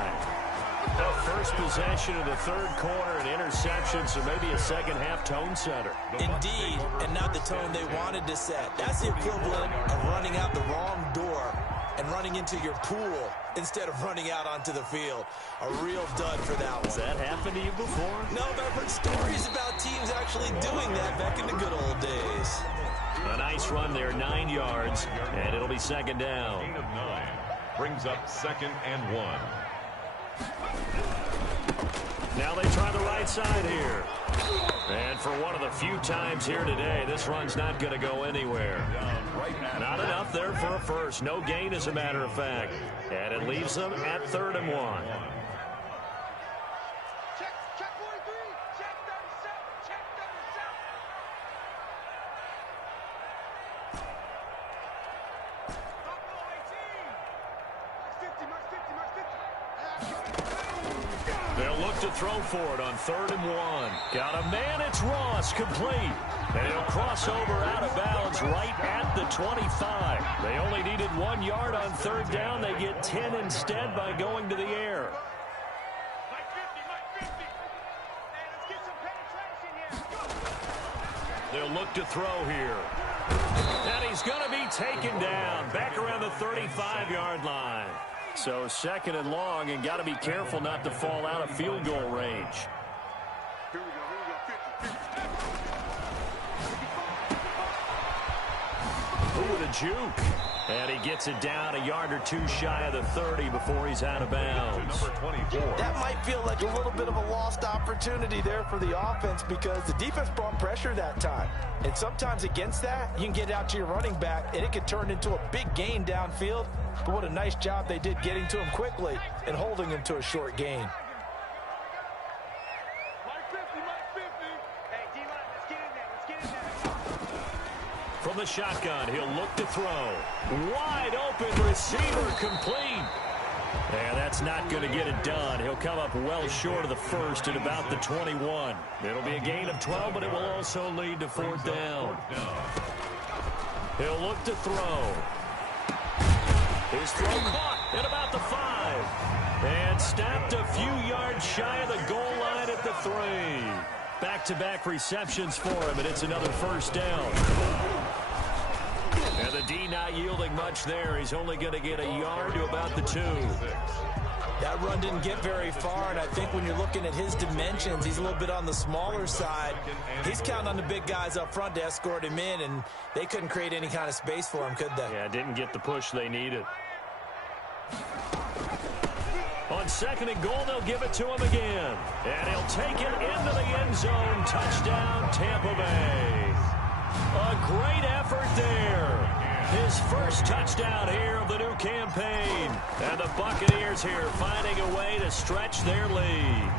The first possession of the third quarter, an interception, so maybe a second-half tone setter. Indeed, and not the tone they wanted to set. That's the equivalent of running out the wrong door and running into your pool instead of running out onto the field. A real dud for that one. Has that happened to you before? No, but I've heard stories about teams actually doing that back in the good old days. A nice run there, 9 yards, and it'll be 2nd down. 8 of 9 brings up 2nd and 1. Now they try the right side here. And for one of the few times here today, this run's not going to go anywhere. Not enough there for a first. No gain, as a matter of fact. And it leaves them at 3rd and 1. They'll look to throw for it on 3rd and 1. Got a man, it's Ross, complete. And he'll cross over out of bounds right at the 25. They only needed 1 yard on 3rd down. They get 10 instead by going to the air. They'll look to throw here. And he's going to be taken down back around the 35-yard line. So 2nd and long, and got to be careful not to fall out of field goal range. Ooh, the juke. And he gets it down a yard or two shy of the 30 before he's out of bounds. Number 24. That might feel like a little bit of a lost opportunity there for the offense because the defense brought pressure that time. And sometimes against that, you can get out to your running back, and it can turn into a big gain downfield. But what a nice job they did getting to him quickly and holding him to a short gain. From the shotgun, he'll look to throw. Wide open receiver, complete. And that's not going to get it done. He'll come up well short of the first at about the 21. It'll be a gain of 12, but it will also lead to 4th down. He'll look to throw. His throw caught at about the 5. And stopped a few yards shy of the goal line at the 3. Back-to-back receptions for him, and it's another 1st down. And the D not yielding much there. He's only going to get a yard to about the 2. That run didn't get very far, and I think when you're looking at his dimensions, he's a little bit on the smaller side. He's counting on the big guys up front to escort him in, and they couldn't create any kind of space for him, could they? Yeah, didn't get the push they needed. On 2nd and goal, they'll give it to him again. And he'll take it into the end zone. Touchdown, Tampa Bay. A great effort there. His first touchdown here of the new campaign. And the Buccaneers here finding a way to stretch their lead.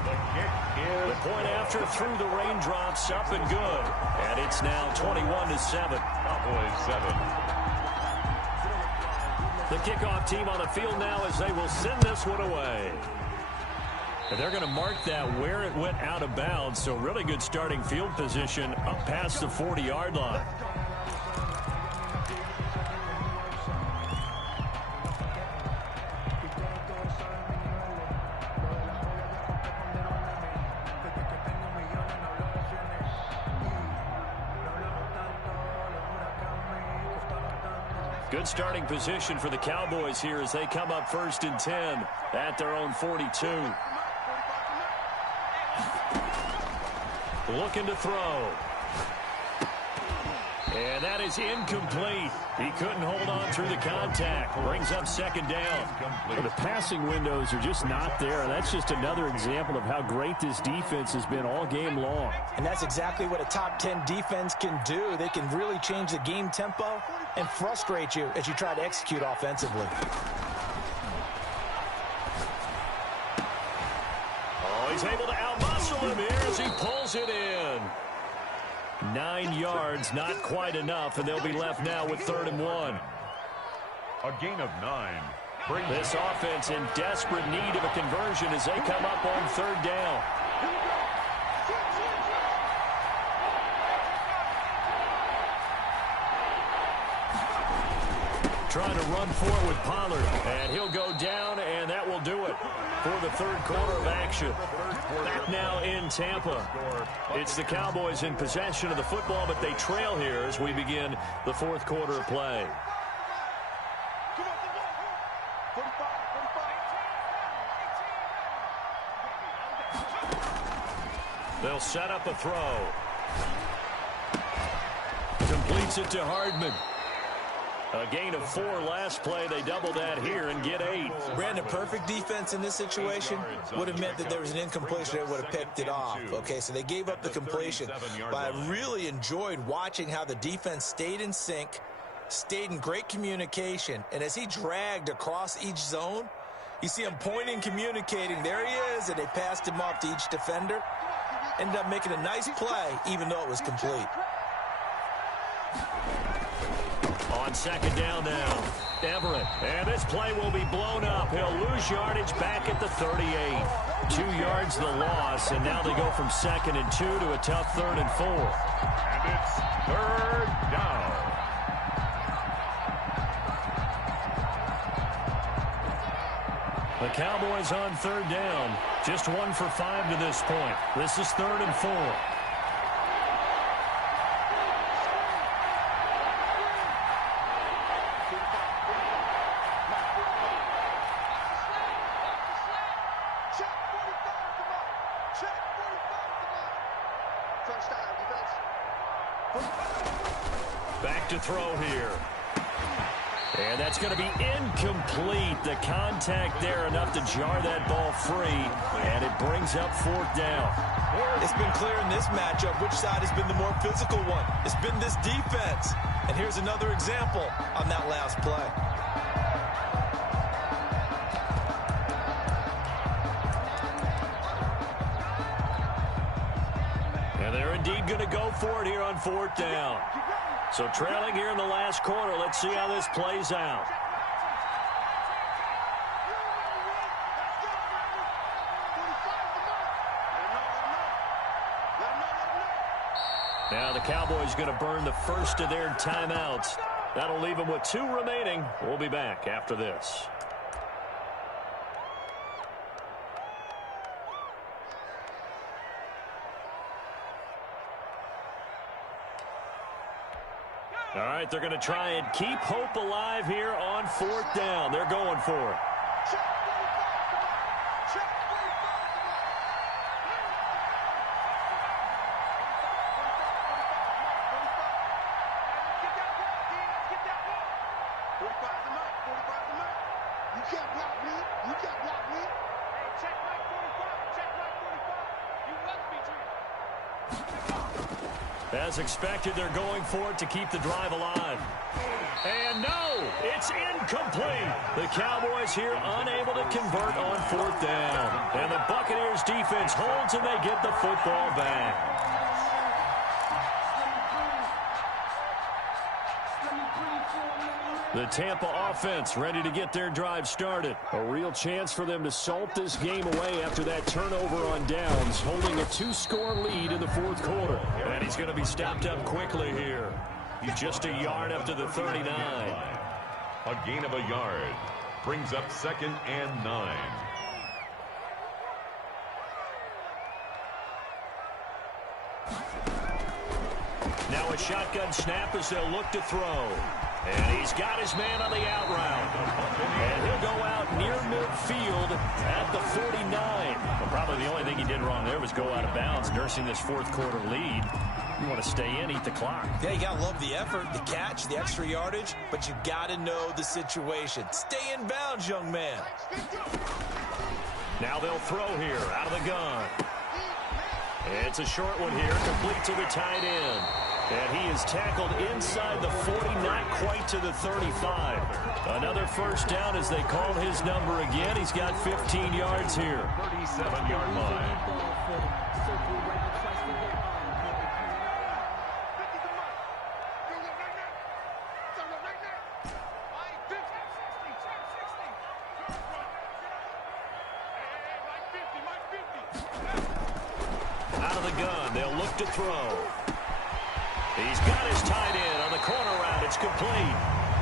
The point after through the raindrops, up and good. And it's now 21-7. Cowboys 7. The kickoff team on the field now as they will send this one away. And they're going to mark that where it went out of bounds. So really good starting field position up past the 40-yard line. Good starting position for the Cowboys here as they come up 1st and 10 at their own 42. Looking to throw. And that is incomplete. He couldn't hold on through the contact. Brings up 2nd down. Well, the passing windows are just not there. And that's just another example of how great this defense has been all game long. And that's exactly what a top 10 defense can do. They can really change the game tempo and frustrate you as you try to execute offensively. Oh, he's able to outmuscle him here as he pulls it in. 9 yards, not quite enough, and they'll be left now with 3rd and 1. A gain of 9. This offense in desperate need of a conversion as they come up on 3rd down. Trying to run forward with Pollard, and he'll go down, and that will do it for the 3rd quarter of action. Back now in Tampa. It's the Cowboys in possession of the football, but they trail here as we begin the 4th quarter of play. They'll set up a throw. Completes it to Hardman. A gain of 4 last play. They double that here and get 8. Brandon, perfect defense in this situation would have meant that there was an incompletion that would have picked it off. Okay, so they gave up the completion. But I really enjoyed watching how the defense stayed in sync, stayed in great communication, and as he dragged across each zone, you see him pointing, communicating. There he is, and they passed him off to each defender. Ended up making a nice play, even though it was complete. On second down now, Everett. And this play will be blown up. He'll lose yardage back at the 38. 2 yards the loss, and now they go from 2nd and 2 to a tough 3rd and 4. And it's 3rd down. The Cowboys on 3rd down. Just 1 for 5 to this point. This is 3rd and 4. Back to throw here. And that's going to be incomplete. The contact there enough to jar that ball free. And it brings up 4th down. It's been clear in this matchup which side has been the more physical one. It's been this defense. And here's another example on that last play. And they're indeed going to go for it here on 4th down. So trailing here in the last quarter. Let's see how this plays out. Now the Cowboys going to burn the first of their timeouts. That'll leave them with 2 remaining. We'll be back after this. All right, they're going to try and keep hope alive here on 4th down. They're going for it. As expected, they're going for it to keep the drive alive. And no, it's incomplete. The Cowboys here unable to convert on 4th down. And the Buccaneers defense holds and they get the football back. The Tampa offense ready to get their drive started. A real chance for them to salt this game away after that turnover on downs, holding a 2-score lead in the 4th quarter. And he's going to be stopped up quickly here. He's just a yard up to the 39. A gain of a yard brings up 2nd and 9. Now a shotgun snap as they'll look to throw. And he's got his man on the out route. And he'll go out near midfield at the 49. Well, probably the only thing he did wrong there was go out of bounds, nursing this 4th quarter lead. You want to stay in, eat the clock. Yeah, you got to love the effort, the catch, the extra yardage, but you got to know the situation. Stay in bounds, young man. Now they'll throw here out of the gun. It's a short one here, complete to the tight end. And he is tackled inside the 40, not quite to the 35. Another first down as they call his number again. He's got 15 yards here. 37-yard line. Out of the gun, they'll look to throw. He's got his tight end on the corner route. It's complete.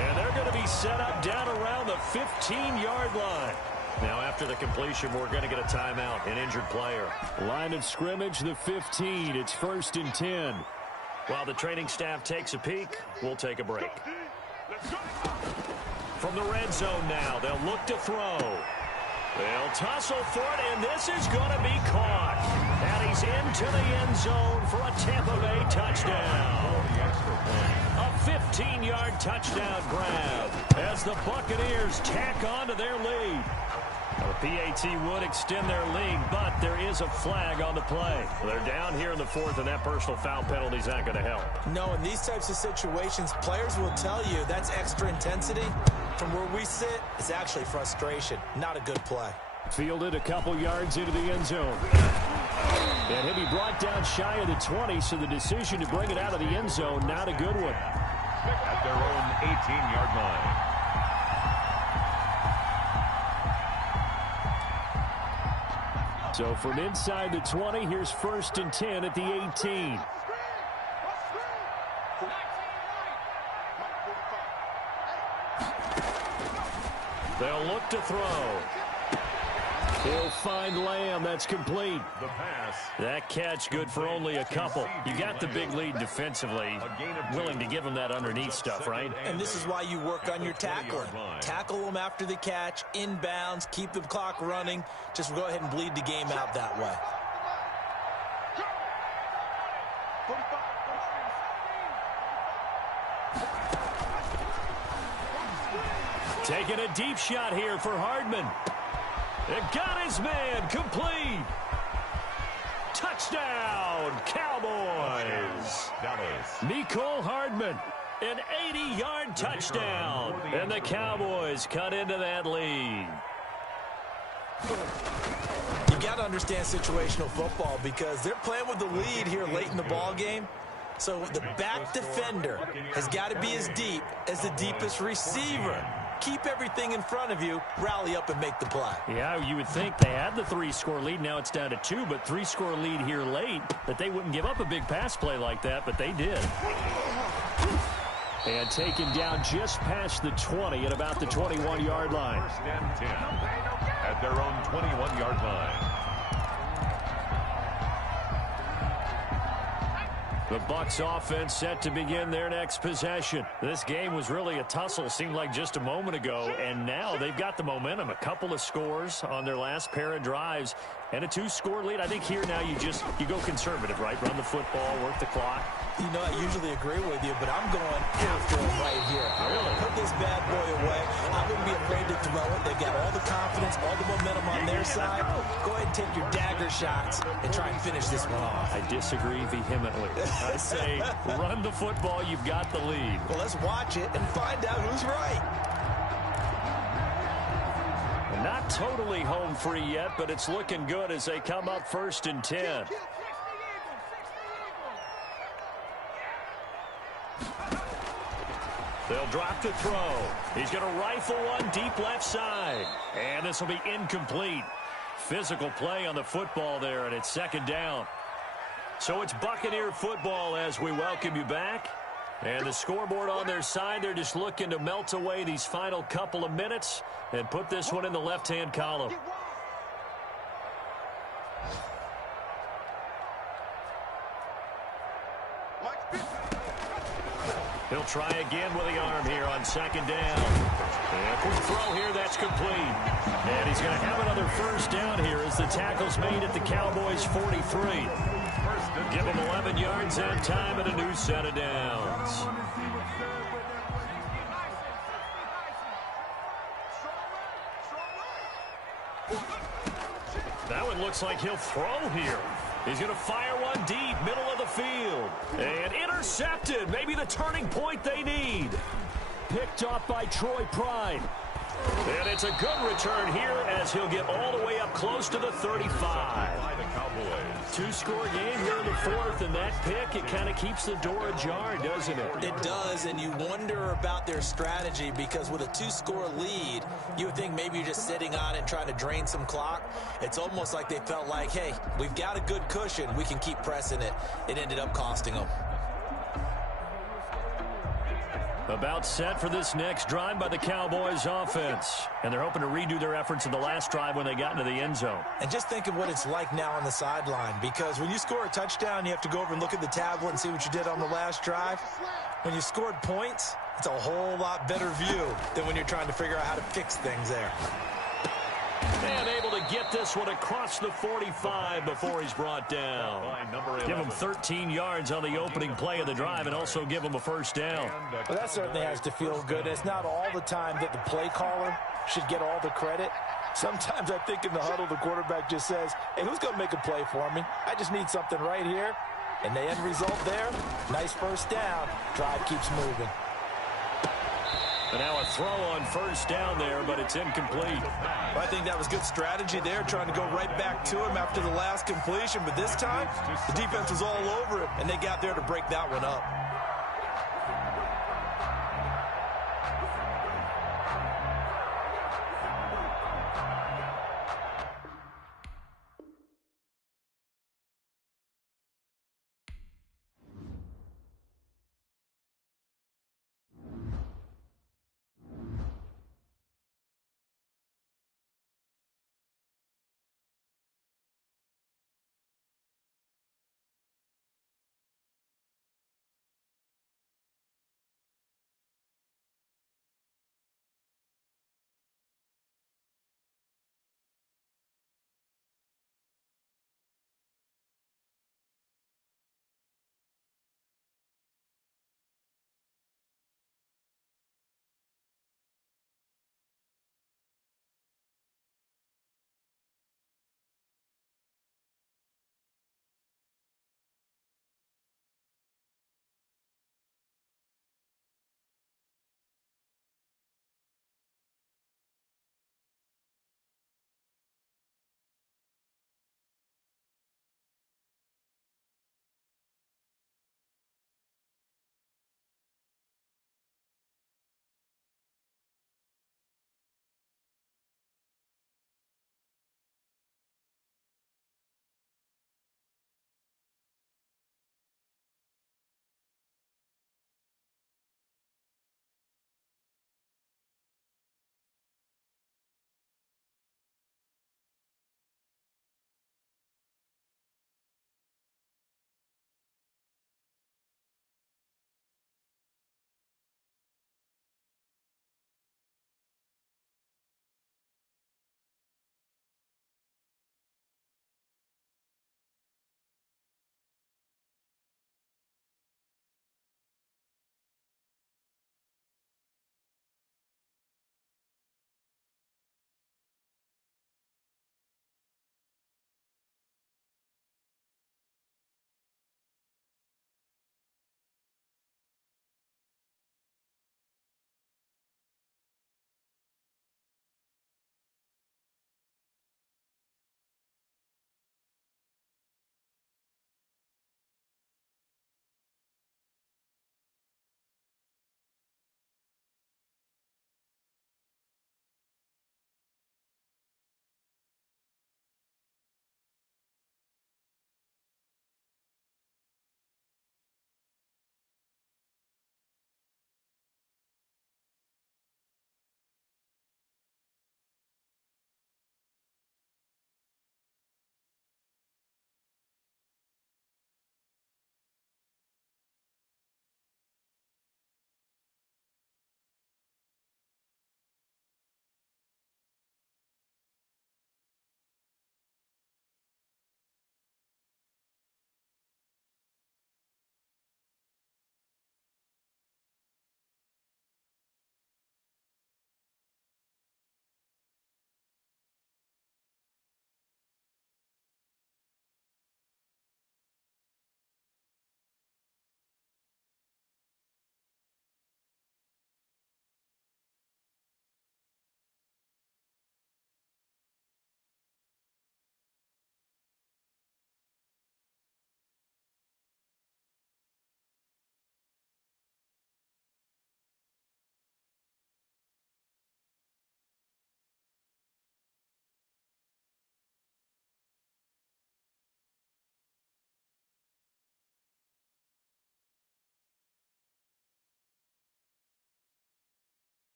And they're going to be set up down around the 15-yard line. Now, after the completion, we're going to get a timeout, an injured player. Line of scrimmage, the 15. It's 1st and 10. While the training staff takes a peek, we'll take a break. From the red zone now, they'll look to throw. They'll tussle for it, and this is going to be caught. And he's in to the end zone for a Tampa Bay touchdown. A 15-yard touchdown grab as the Buccaneers tack on to their lead. The PAT would extend their lead, but there is a flag on the play. They're down here in the fourth, and that personal foul penalty is not going to help. No, in these types of situations, players will tell you that's extra intensity. From where we sit, it's actually frustration. Not a good play. Fielded a couple yards into the end zone. And he'll be brought down shy of the 20, so the decision to bring it out of the end zone, not a good one. At their own 18-yard line. So from inside the 20, here's 1st and 10 at the 18. They'll look to throw. He'll find Lamb. That's complete. The pass. That catch good for only a couple. You got the big lead defensively. Willing to give them that underneath stuff, right? And this is why you work on your tackling. Tackle them after the catch, inbounds, keep the clock running. Just go ahead and bleed the game out that way. Taking a deep shot here for Hardman. It got his man complete. Touchdown, Cowboys. Mecole Hardman, an 80-yard touchdown. And the Cowboys cut into that lead. You got to understand situational football because they're playing with the lead here late in the ball game. So the back defender has got to be as deep as the deepest receiver. Keep everything in front of you, rally up and make the play. Yeah, you would think they had the 3-score lead. Now it's down to 2, but 3-score lead here late, that they wouldn't give up a big pass play like that, but they did. And taken down just past the 20 at about the 21-yard line. 1st and 10 at their own 21-yard line. The Bucs offense set to begin their next possession. This game was really a tussle, seemed like just a moment ago, and now they've got the momentum. A couple of scores on their last pair of drives and a 2-score lead. I think here now you go conservative, right? Run the football, work the clock. You know, I usually agree with you, but I'm going after him right here. I want to put this bad boy away. I wouldn't be afraid to throw it. They've got all the confidence, all the momentum on their side. Go ahead and take your dagger shots and try and finish this one off. I disagree vehemently. I say run the football. You've got the lead. Well, let's watch it and find out who's right. Not totally home free yet, but it's looking good as they come up 1st and 10. They'll drop the throw. He's going to rifle one deep left side. And this will be incomplete. Physical play on the football there, and it's 2nd down. So it's Buccaneer football as we welcome you back. And the scoreboard on their side, they're just looking to melt away these final couple of minutes and put this one in the left-hand column. He'll try again with the arm here on 2nd down. And a quick throw here, that's complete. And he's going to have another 1st down here as the tackle's made at the Cowboys' 43. Give them 11 yards and time and a new set of downs. That one looks like he'll throw here. He's going to fire one deep, middle of the field. And intercepted. Maybe the turning point they need. Picked off by Troy Pride. And it's a good return here as he'll get all the way up close to the 35. 2-score game here in the 4th, and that pick, it kind of keeps the door ajar, doesn't it? It does, and you wonder about their strategy because with a 2-score lead, you would think maybe you're just sitting on it and trying to drain some clock. It's almost like they felt like, hey, we've got a good cushion. We can keep pressing it. It ended up costing them. About set for this next drive by the Cowboys offense. And they're hoping to redo their efforts in the last drive when they got into the end zone. And just think of what it's like now on the sideline, because when you score a touchdown, you have to go over and look at the tablet and see what you did on the last drive. When you scored points, it's a whole lot better view than when you're trying to figure out how to fix things there. And able to get this one across the 45 before he's brought down. Give him 13 yards on the opening play of the drive and also give him a first down. Well, that certainly has to feel good. It's not all the time that the play caller should get all the credit. Sometimes I think in the huddle, the quarterback just says, hey, who's going to make a play for me? I just need something right here. And the end result there, nice first down. Drive keeps moving. And now a throw on first down there, but it's incomplete. Well, I think that was good strategy there, trying to go right back to him after the last completion. But this time, the defense was all over him, and they got there to break that one up.